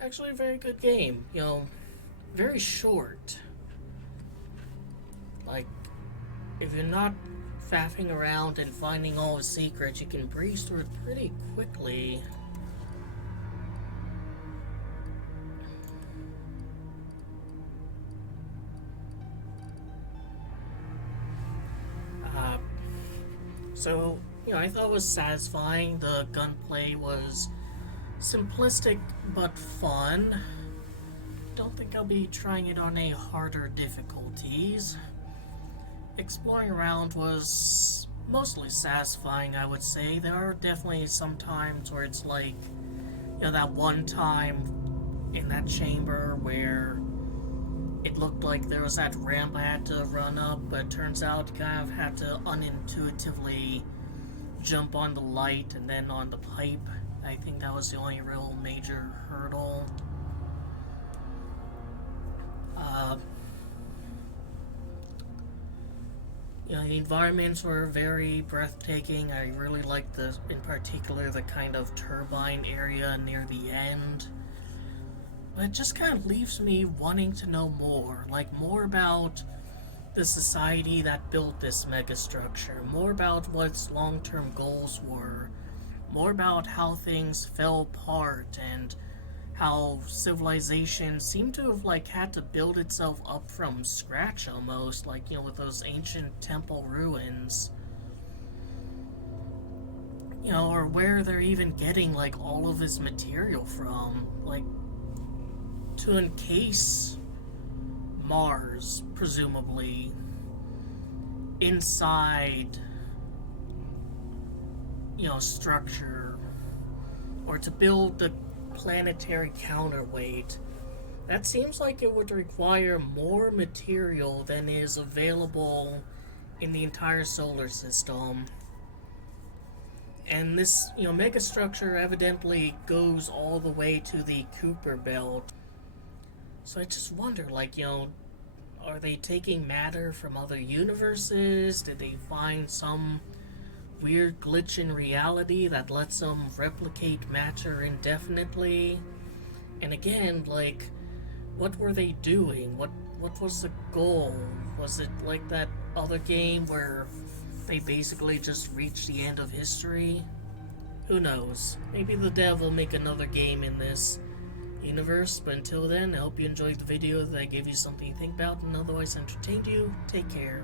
Actually a very good game, you know, very short. Like, if you're not faffing around and finding all the secrets, you can breeze through it pretty quickly. So, you know, I thought it was satisfying. The gunplay was simplistic but fun. Don't think I'll be trying it on a harder difficulties. Exploring around was mostly satisfying, I would say. There are definitely some times where it's like, you know, that one time in that chamber where it looked like there was that ramp I had to run up, but it turns out you kind of had to unintuitively jump on the light and then on the pipe. I think that was the only real major hurdle. You know, the environments were very breathtaking. I really liked in particular, the kind of turbine area near the end. But it just kind of leaves me wanting to know more. Like, more about the society that built this megastructure. More about what its long-term goals were. More about how things fell apart and how civilization seemed to have like had to build itself up from scratch almost, like, you know, with those ancient temple ruins. You know, or where they're even getting like all of this material from, like to encase Mars, presumably, inside, you know, structure, or to build the planetary counterweight. That seems like it would require more material than is available in the entire solar system. And this, you know, megastructure evidently goes all the way to the Kuiper Belt. So I just wonder, like, you know, are they taking matter from other universes? Did they find some weird glitch in reality that lets them replicate matter indefinitely? And again, like, what were they doing? What was the goal? Was it like that other game where they basically just reached the end of history? Who knows? Maybe the dev will make another game in this universe, but until then, I hope you enjoyed the video, that I gave you something to think about and otherwise entertained you. Take care.